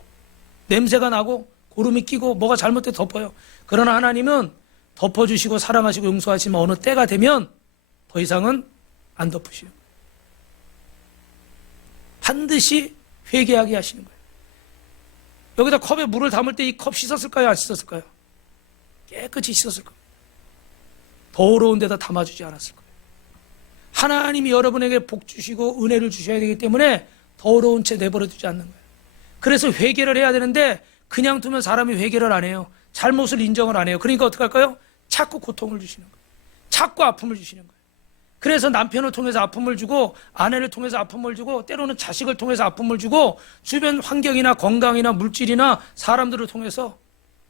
냄새가 나고 고름이 끼고 뭐가 잘못돼도 덮어요. 그러나 하나님은 덮어주시고 사랑하시고 용서하시면 어느 때가 되면 더 이상은 안 덮으시요. 반드시 회개하게 하시는 거예요. 여기다 컵에 물을 담을 때 이 컵 씻었을까요? 안 씻었을까요? 깨끗이 씻었을 거예요. 더러운 데다 담아주지 않았을 거예요. 하나님이 여러분에게 복 주시고 은혜를 주셔야 되기 때문에 더러운 채 내버려 두지 않는 거예요. 그래서 회개를 해야 되는데 그냥 두면 사람이 회개를 안 해요. 잘못을 인정을 안 해요. 그러니까 어떻게 할까요? 자꾸 고통을 주시는 거예요. 자꾸 아픔을 주시는 거예요. 그래서 남편을 통해서 아픔을 주고 아내를 통해서 아픔을 주고 때로는 자식을 통해서 아픔을 주고 주변 환경이나 건강이나 물질이나 사람들을 통해서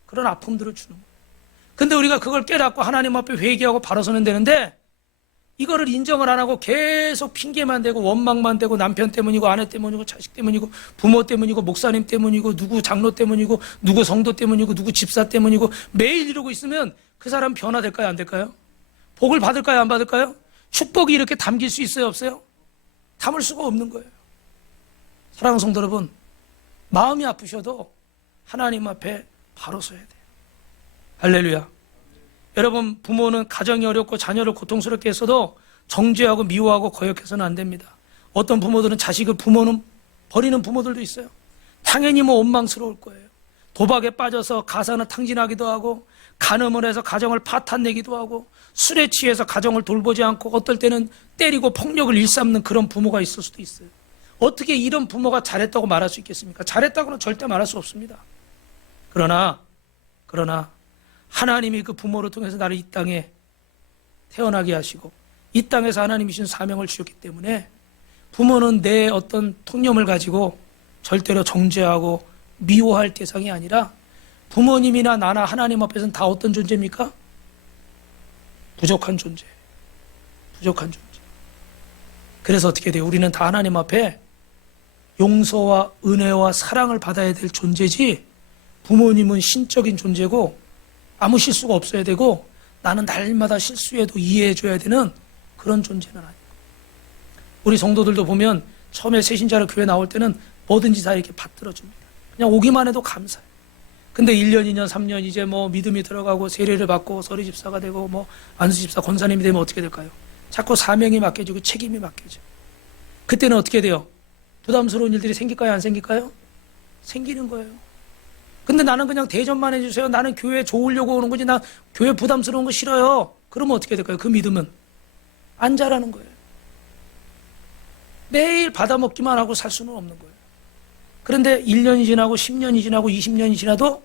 그런 아픔들을 주는 거예요. 근데 우리가 그걸 깨닫고 하나님 앞에 회개하고 바로 서면 되는데 이거를 인정을 안 하고 계속 핑계만 대고 원망만 대고 남편 때문이고 아내 때문이고 자식 때문이고 부모 때문이고 목사님 때문이고 누구 장로 때문이고 누구 성도 때문이고 누구 집사 때문이고 매일 이러고 있으면 그 사람 변화될까요? 안 될까요? 복을 받을까요? 안 받을까요? 축복이 이렇게 담길 수 있어요? 없어요? 담을 수가 없는 거예요. 사랑하는 성도 여러분, 마음이 아프셔도 하나님 앞에 바로 서야 돼요. 할렐루야. 여러분, 부모는 가정이 어렵고 자녀를 고통스럽게 했어도 정죄하고 미워하고 거역해서는 안 됩니다. 어떤 부모들은 자식을 부모는 버리는 부모들도 있어요. 당연히 뭐 원망스러울 거예요. 도박에 빠져서 가사는 탕진하기도 하고 간음을 해서 가정을 파탄내기도 하고 술에 취해서 가정을 돌보지 않고 어떨 때는 때리고 폭력을 일삼는 그런 부모가 있을 수도 있어요. 어떻게 이런 부모가 잘했다고 말할 수 있겠습니까? 잘했다고는 절대 말할 수 없습니다. 그러나 하나님이 그 부모를 통해서 나를 이 땅에 태어나게 하시고 이 땅에서 하나님이 주신 사명을 주셨기 때문에 부모는 내 어떤 통념을 가지고 절대로 정죄하고 미워할 대상이 아니라 부모님이나 나나 하나님 앞에서는 다 어떤 존재입니까? 부족한 존재. 부족한 존재. 그래서 어떻게 돼요? 우리는 다 하나님 앞에 용서와 은혜와 사랑을 받아야 될 존재지 부모님은 신적인 존재고 아무 실수가 없어야 되고 나는 날마다 실수해도 이해해줘야 되는 그런 존재는 아니에요. 우리 성도들도 보면 처음에 새신자로 교회 나올 때는 뭐든지 다 이렇게 받들어줍니다. 그냥 오기만 해도 감사해요. 근데 1년, 2년, 3년 이제 뭐 믿음이 들어가고 세례를 받고 서리 집사가 되고 뭐 안수 집사, 권사님이 되면 어떻게 될까요? 자꾸 사명이 맡겨지고 책임이 맡겨져. 그때는 어떻게 돼요? 부담스러운 일들이 생길까요? 안 생길까요? 생기는 거예요. 근데 나는 그냥 대접만 해주세요. 나는 교회 좋으려고 오는 거지. 나 교회 부담스러운 거 싫어요. 그러면 어떻게 될까요? 그 믿음은 안 자라는 거예요. 매일 받아먹기만 하고 살 수는 없는 거예요. 그런데 1년이 지나고 10년이 지나고 20년이 지나도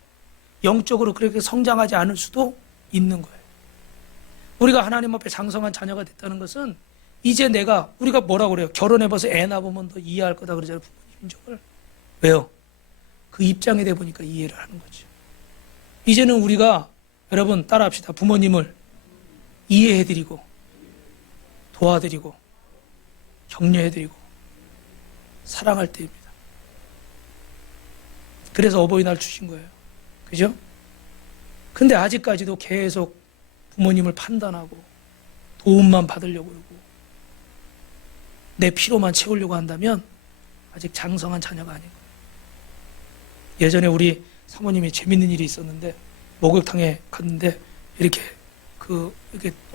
영적으로 그렇게 성장하지 않을 수도 있는 거예요. 우리가 하나님 앞에 장성한 자녀가 됐다는 것은 이제 우리가 뭐라고 그래요? 결혼해봐서 애 낳으면 더 이해할 거다 그러잖아요. 부모님 심정을. 왜요? 그 입장에 대 보니까 이해를 하는 거죠. 이제는 우리가 여러분 따라합시다. 부모님을 이해해드리고 도와드리고 격려해드리고 사랑할 때입니다. 그래서 어버이날 주신 거예요. 그죠? 근데 아직까지도 계속 부모님을 판단하고 도움만 받으려고 하고 내 피로만 채우려고 한다면 아직 장성한 자녀가 아닌 거예요. 예전에 우리 사모님이 재밌는 일이 있었는데 목욕탕에 갔는데 이렇게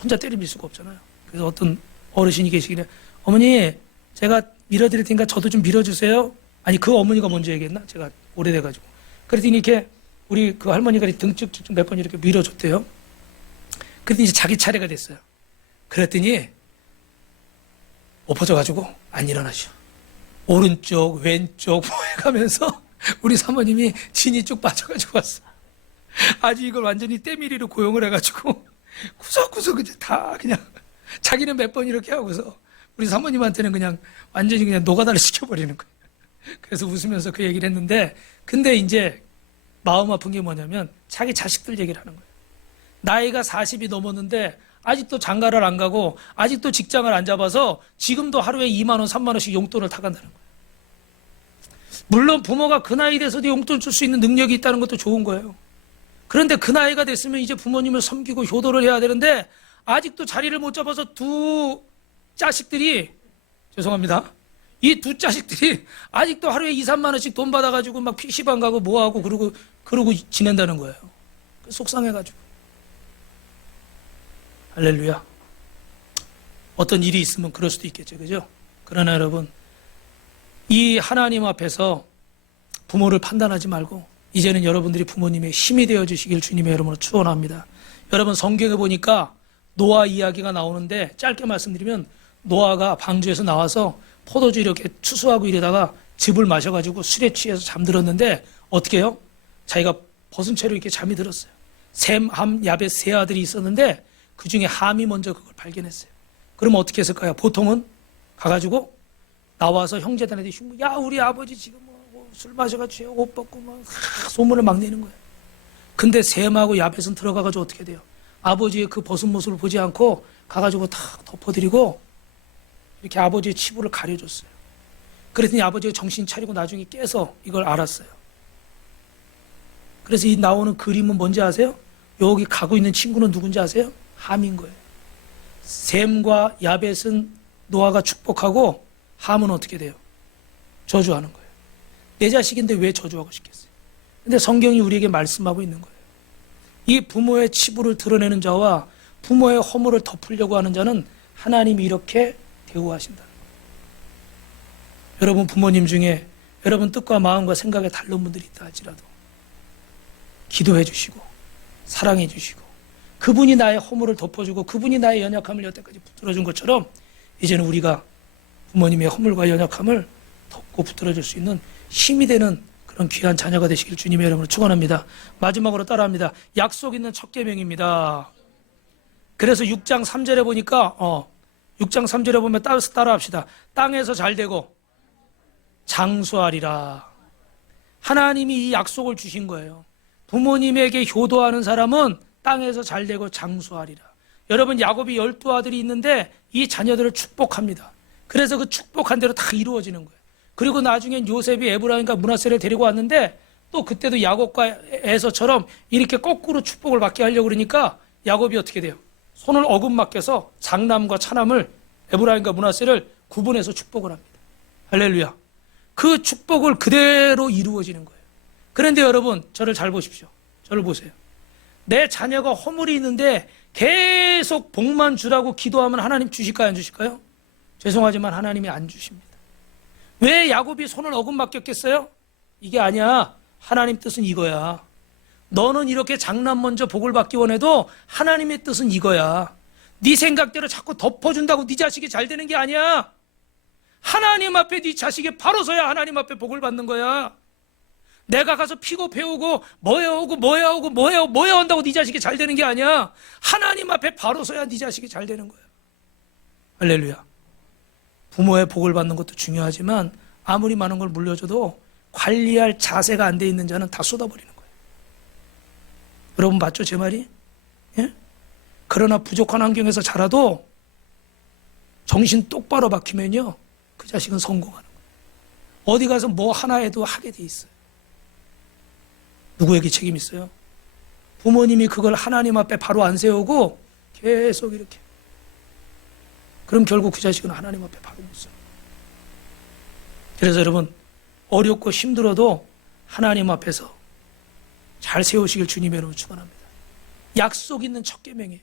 혼자 때리밀 수가 없잖아요. 그래서 어떤 어르신이 계시길래 어머니 제가 밀어드릴 테니까 저도 좀 밀어주세요. 아니 그 어머니가 먼저 얘기했나? 제가 오래돼가지고 그랬더니 이렇게 우리 그 할머니가 등찍 몇 번 이렇게 밀어줬대요. 그랬더니 이제 자기 차례가 됐어요. 그랬더니 엎어져가지고 안 일어나셔. 오른쪽 왼쪽 보여가면서 우리 사모님이 진이 쭉 빠져가지고 왔어. 아주 이걸 완전히 때밀이로 고용을 해가지고 구석구석 이제 다 그냥 자기는 몇 번 이렇게 하고서 우리 사모님한테는 그냥 완전히 그냥 노가다를 시켜버리는 거예요. 그래서 웃으면서 그 얘기를 했는데 근데 이제 마음 아픈 게 뭐냐면 자기 자식들 얘기를 하는 거예요. 나이가 40이 넘었는데 아직도 장가를 안 가고 아직도 직장을 안 잡아서 지금도 하루에 2만 원, 3만 원씩 용돈을 타간다는 거예요. 물론 부모가 그 나이 돼서도 용돈 줄 수 있는 능력이 있다는 것도 좋은 거예요. 그런데 그 나이가 됐으면 이제 부모님을 섬기고 효도를 해야 되는데 아직도 자리를 못 잡아서 두 자식들이 죄송합니다. 이 두 자식들이 아직도 하루에 2, 3만 원씩 돈 받아가지고 막 PC방 가고 뭐하고 그러고 지낸다는 거예요. 속상해가지고. 할렐루야. 어떤 일이 있으면 그럴 수도 있겠죠. 그죠? 그러나 여러분, 이 하나님 앞에서 부모를 판단하지 말고 이제는 여러분들이 부모님의 힘이 되어 주시길 주님의 이름으로 축원합니다. 여러분 성경에 보니까 노아 이야기가 나오는데 짧게 말씀드리면 노아가 방주에서 나와서 포도주 이렇게 추수하고 이러다가 즙을 마셔가지고 술에 취해서 잠들었는데 어떻게 해요? 자기가 벗은 채로 이렇게 잠이 들었어요. 셈, 함, 야벳 세 아들이 있었는데 그 중에 함이 먼저 그걸 발견했어요. 그럼 어떻게 했을까요? 보통은 가가지고 나와서 형제들한테 흉, 야 우리 아버지 지금 술 마셔가지고 옷 벗고 막 소문을 막 내는 거예요. 근데 셈하고 야벳은 들어가가지고 어떻게 돼요? 아버지의 그 벗은 모습을 보지 않고 가가지고 다 덮어드리고 이렇게 아버지의 치부를 가려줬어요. 그랬더니 아버지가 정신 차리고 나중에 깨서 이걸 알았어요. 그래서 이 나오는 그림은 뭔지 아세요? 여기 가고 있는 친구는 누군지 아세요? 함인 거예요. 셈과 야벳은 노아가 축복하고 함은 어떻게 돼요? 저주하는 거예요. 내 자식인데 왜 저주하고 싶겠어요? 근데 성경이 우리에게 말씀하고 있는 거예요. 이 부모의 치부를 드러내는 자와 부모의 허물을 덮으려고 하는 자는 하나님이 이렇게 대우하신다는 거예요. 여러분 부모님 중에 여러분 뜻과 마음과 생각에 다른 분들이 있다 할지라도 기도해 주시고 사랑해 주시고 그분이 나의 허물을 덮어주고 그분이 나의 연약함을 여태까지 붙들어준 것처럼 이제는 우리가 부모님의 허물과 연약함을 덮고 붙들어줄 수 있는 힘이 되는 그런 귀한 자녀가 되시길 주님의 이름으로 축원합니다. 마지막으로 따라합니다. 약속 있는 첫 계명입니다. 그래서 6장 3절에 보니까 6장 3절에 보면 따라합시다. 땅에서 잘되고 장수하리라. 하나님이 이 약속을 주신 거예요. 부모님에게 효도하는 사람은 땅에서 잘되고 장수하리라. 여러분 야곱이 12아들이 있는데 이 자녀들을 축복합니다. 그래서 그 축복한 대로 다 이루어지는 거예요. 그리고 나중엔 요셉이 에브라임과 므낫세를 데리고 왔는데 또 그때도 야곱과 에서처럼 이렇게 거꾸로 축복을 받게 하려고 그러니까 야곱이 어떻게 돼요? 손을 어긋맞게서 장남과 차남을 에브라임과 므낫세를 구분해서 축복을 합니다. 할렐루야. 그 축복을 그대로 이루어지는 거예요. 그런데 여러분 저를 잘 보십시오. 저를 보세요. 내 자녀가 허물이 있는데 계속 복만 주라고 기도하면 하나님 주실까요? 안 주실까요? 죄송하지만 하나님이 안 주십니다. 왜 야곱이 손을 어긋맞겼겠어요? 이게 아니야. 하나님 뜻은 이거야. 너는 이렇게 장남 먼저 복을 받기 원해도 하나님의 뜻은 이거야. 네 생각대로 자꾸 덮어준다고 네 자식이 잘 되는 게 아니야. 하나님 앞에 네 자식이 바로 서야 하나님 앞에 복을 받는 거야. 내가 가서 피고 배우고 뭐 해오고 뭐 해온다고 네 자식이 잘 되는 게 아니야. 하나님 앞에 바로 서야 네 자식이 잘 되는 거야. 할렐루야. 부모의 복을 받는 것도 중요하지만 아무리 많은 걸 물려줘도 관리할 자세가 안 돼 있는 자는 다 쏟아버리는 거예요. 여러분 맞죠 제 말이? 예? 그러나 부족한 환경에서 자라도 정신 똑바로 박히면요 그 자식은 성공하는 거예요. 어디 가서 뭐 하나 해도 하게 돼 있어요. 누구에게 책임 있어요? 부모님이 그걸 하나님 앞에 바로 안 세우고 계속 이렇게, 그럼 결국 그 자식은 하나님 앞에 바로 못 서요. 그래서 여러분 어렵고 힘들어도 하나님 앞에서 잘 세우시길 주님의 이름으로 축원합니다. 약속 있는 첫 계명이에요.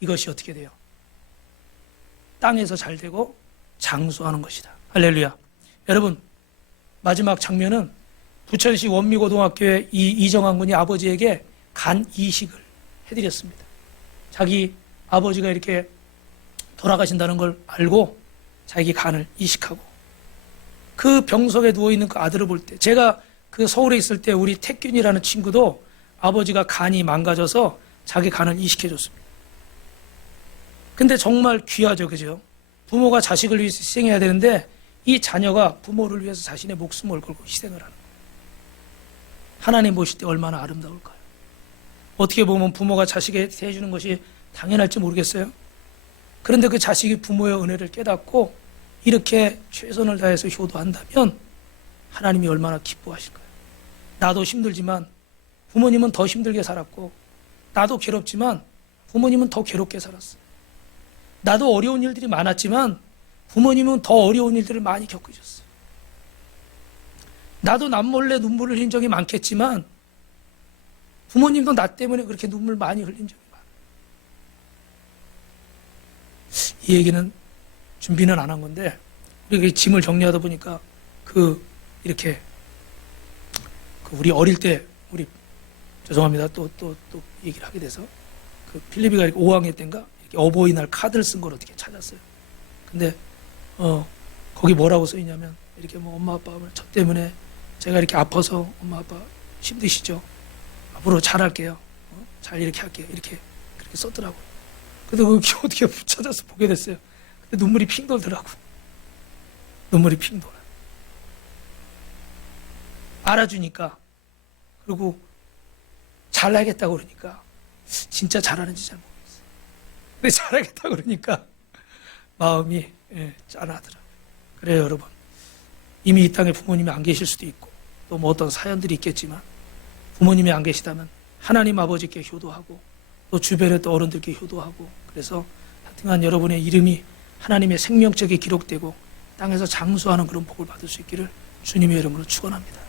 이것이 어떻게 돼요? 땅에서 잘 되고 장수하는 것이다. 할렐루야. 여러분 마지막 장면은 부천시 원미고등학교의 이정환 군이 아버지에게 간 이식을 해드렸습니다. 자기 아버지가 이렇게 돌아가신다는 걸 알고 자기 간을 이식하고 그 병석에 누워있는 그 아들을 볼 때, 제가 그 서울에 있을 때 우리 태균이라는 친구도 아버지가 간이 망가져서 자기 간을 이식해줬습니다. 근데 정말 귀하죠, 그죠? 부모가 자식을 위해서 희생해야 되는데 이 자녀가 부모를 위해서 자신의 목숨을 걸고 희생을 하는 거예요. 하나님 보실 때 얼마나 아름다울까요? 어떻게 보면 부모가 자식에게 해주는 것이 당연할지 모르겠어요. 그런데 그 자식이 부모의 은혜를 깨닫고 이렇게 최선을 다해서 효도한다면 하나님이 얼마나 기뻐하실까요? 나도 힘들지만 부모님은 더 힘들게 살았고, 나도 괴롭지만 부모님은 더 괴롭게 살았어요. 나도 어려운 일들이 많았지만 부모님은 더 어려운 일들을 많이 겪으셨어요. 나도 남몰래 눈물을 흘린 적이 많겠지만 부모님도 나 때문에 그렇게 눈물 많이 흘린 적이 많아요. 이 얘기는 준비는 안 한 건데, 우리 짐을 정리하다 보니까 이렇게 우리 어릴 때, 우리 죄송합니다. 또 얘기를 하게 돼서 필리비가 5학년 때인가 이렇게 어버이날 카드를 쓴 걸 어떻게 찾았어요. 근데 거기 뭐라고 써 있냐면 이렇게 뭐 엄마 아빠 저 때문에 제가 이렇게 아파서 엄마 아빠 힘드시죠? 앞으로 잘할게요. 잘 이렇게 할게요. 이렇게 그렇게 썼더라고요. 근데 그게 어떻게 찾아서 보게 됐어요. 근데 눈물이 핑 돌더라고. 눈물이 핑 돌아요. 알아주니까, 그리고 잘하겠다고 그러니까 진짜 잘하는지 잘 모르겠어요. 근데 잘하겠다고 그러니까 마음이 짠하더라고요. 그래요 여러분, 이미 이 땅에 부모님이 안 계실 수도 있고 또 뭐 어떤 사연들이 있겠지만 부모님이 안 계시다면 하나님 아버지께 효도하고 또 주변의 또 어른들께 효도하고, 그래서 하여튼간 여러분의 이름이 하나님의 생명책에 기록되고 땅에서 장수하는 그런 복을 받을 수 있기를 주님의 이름으로 축원합니다.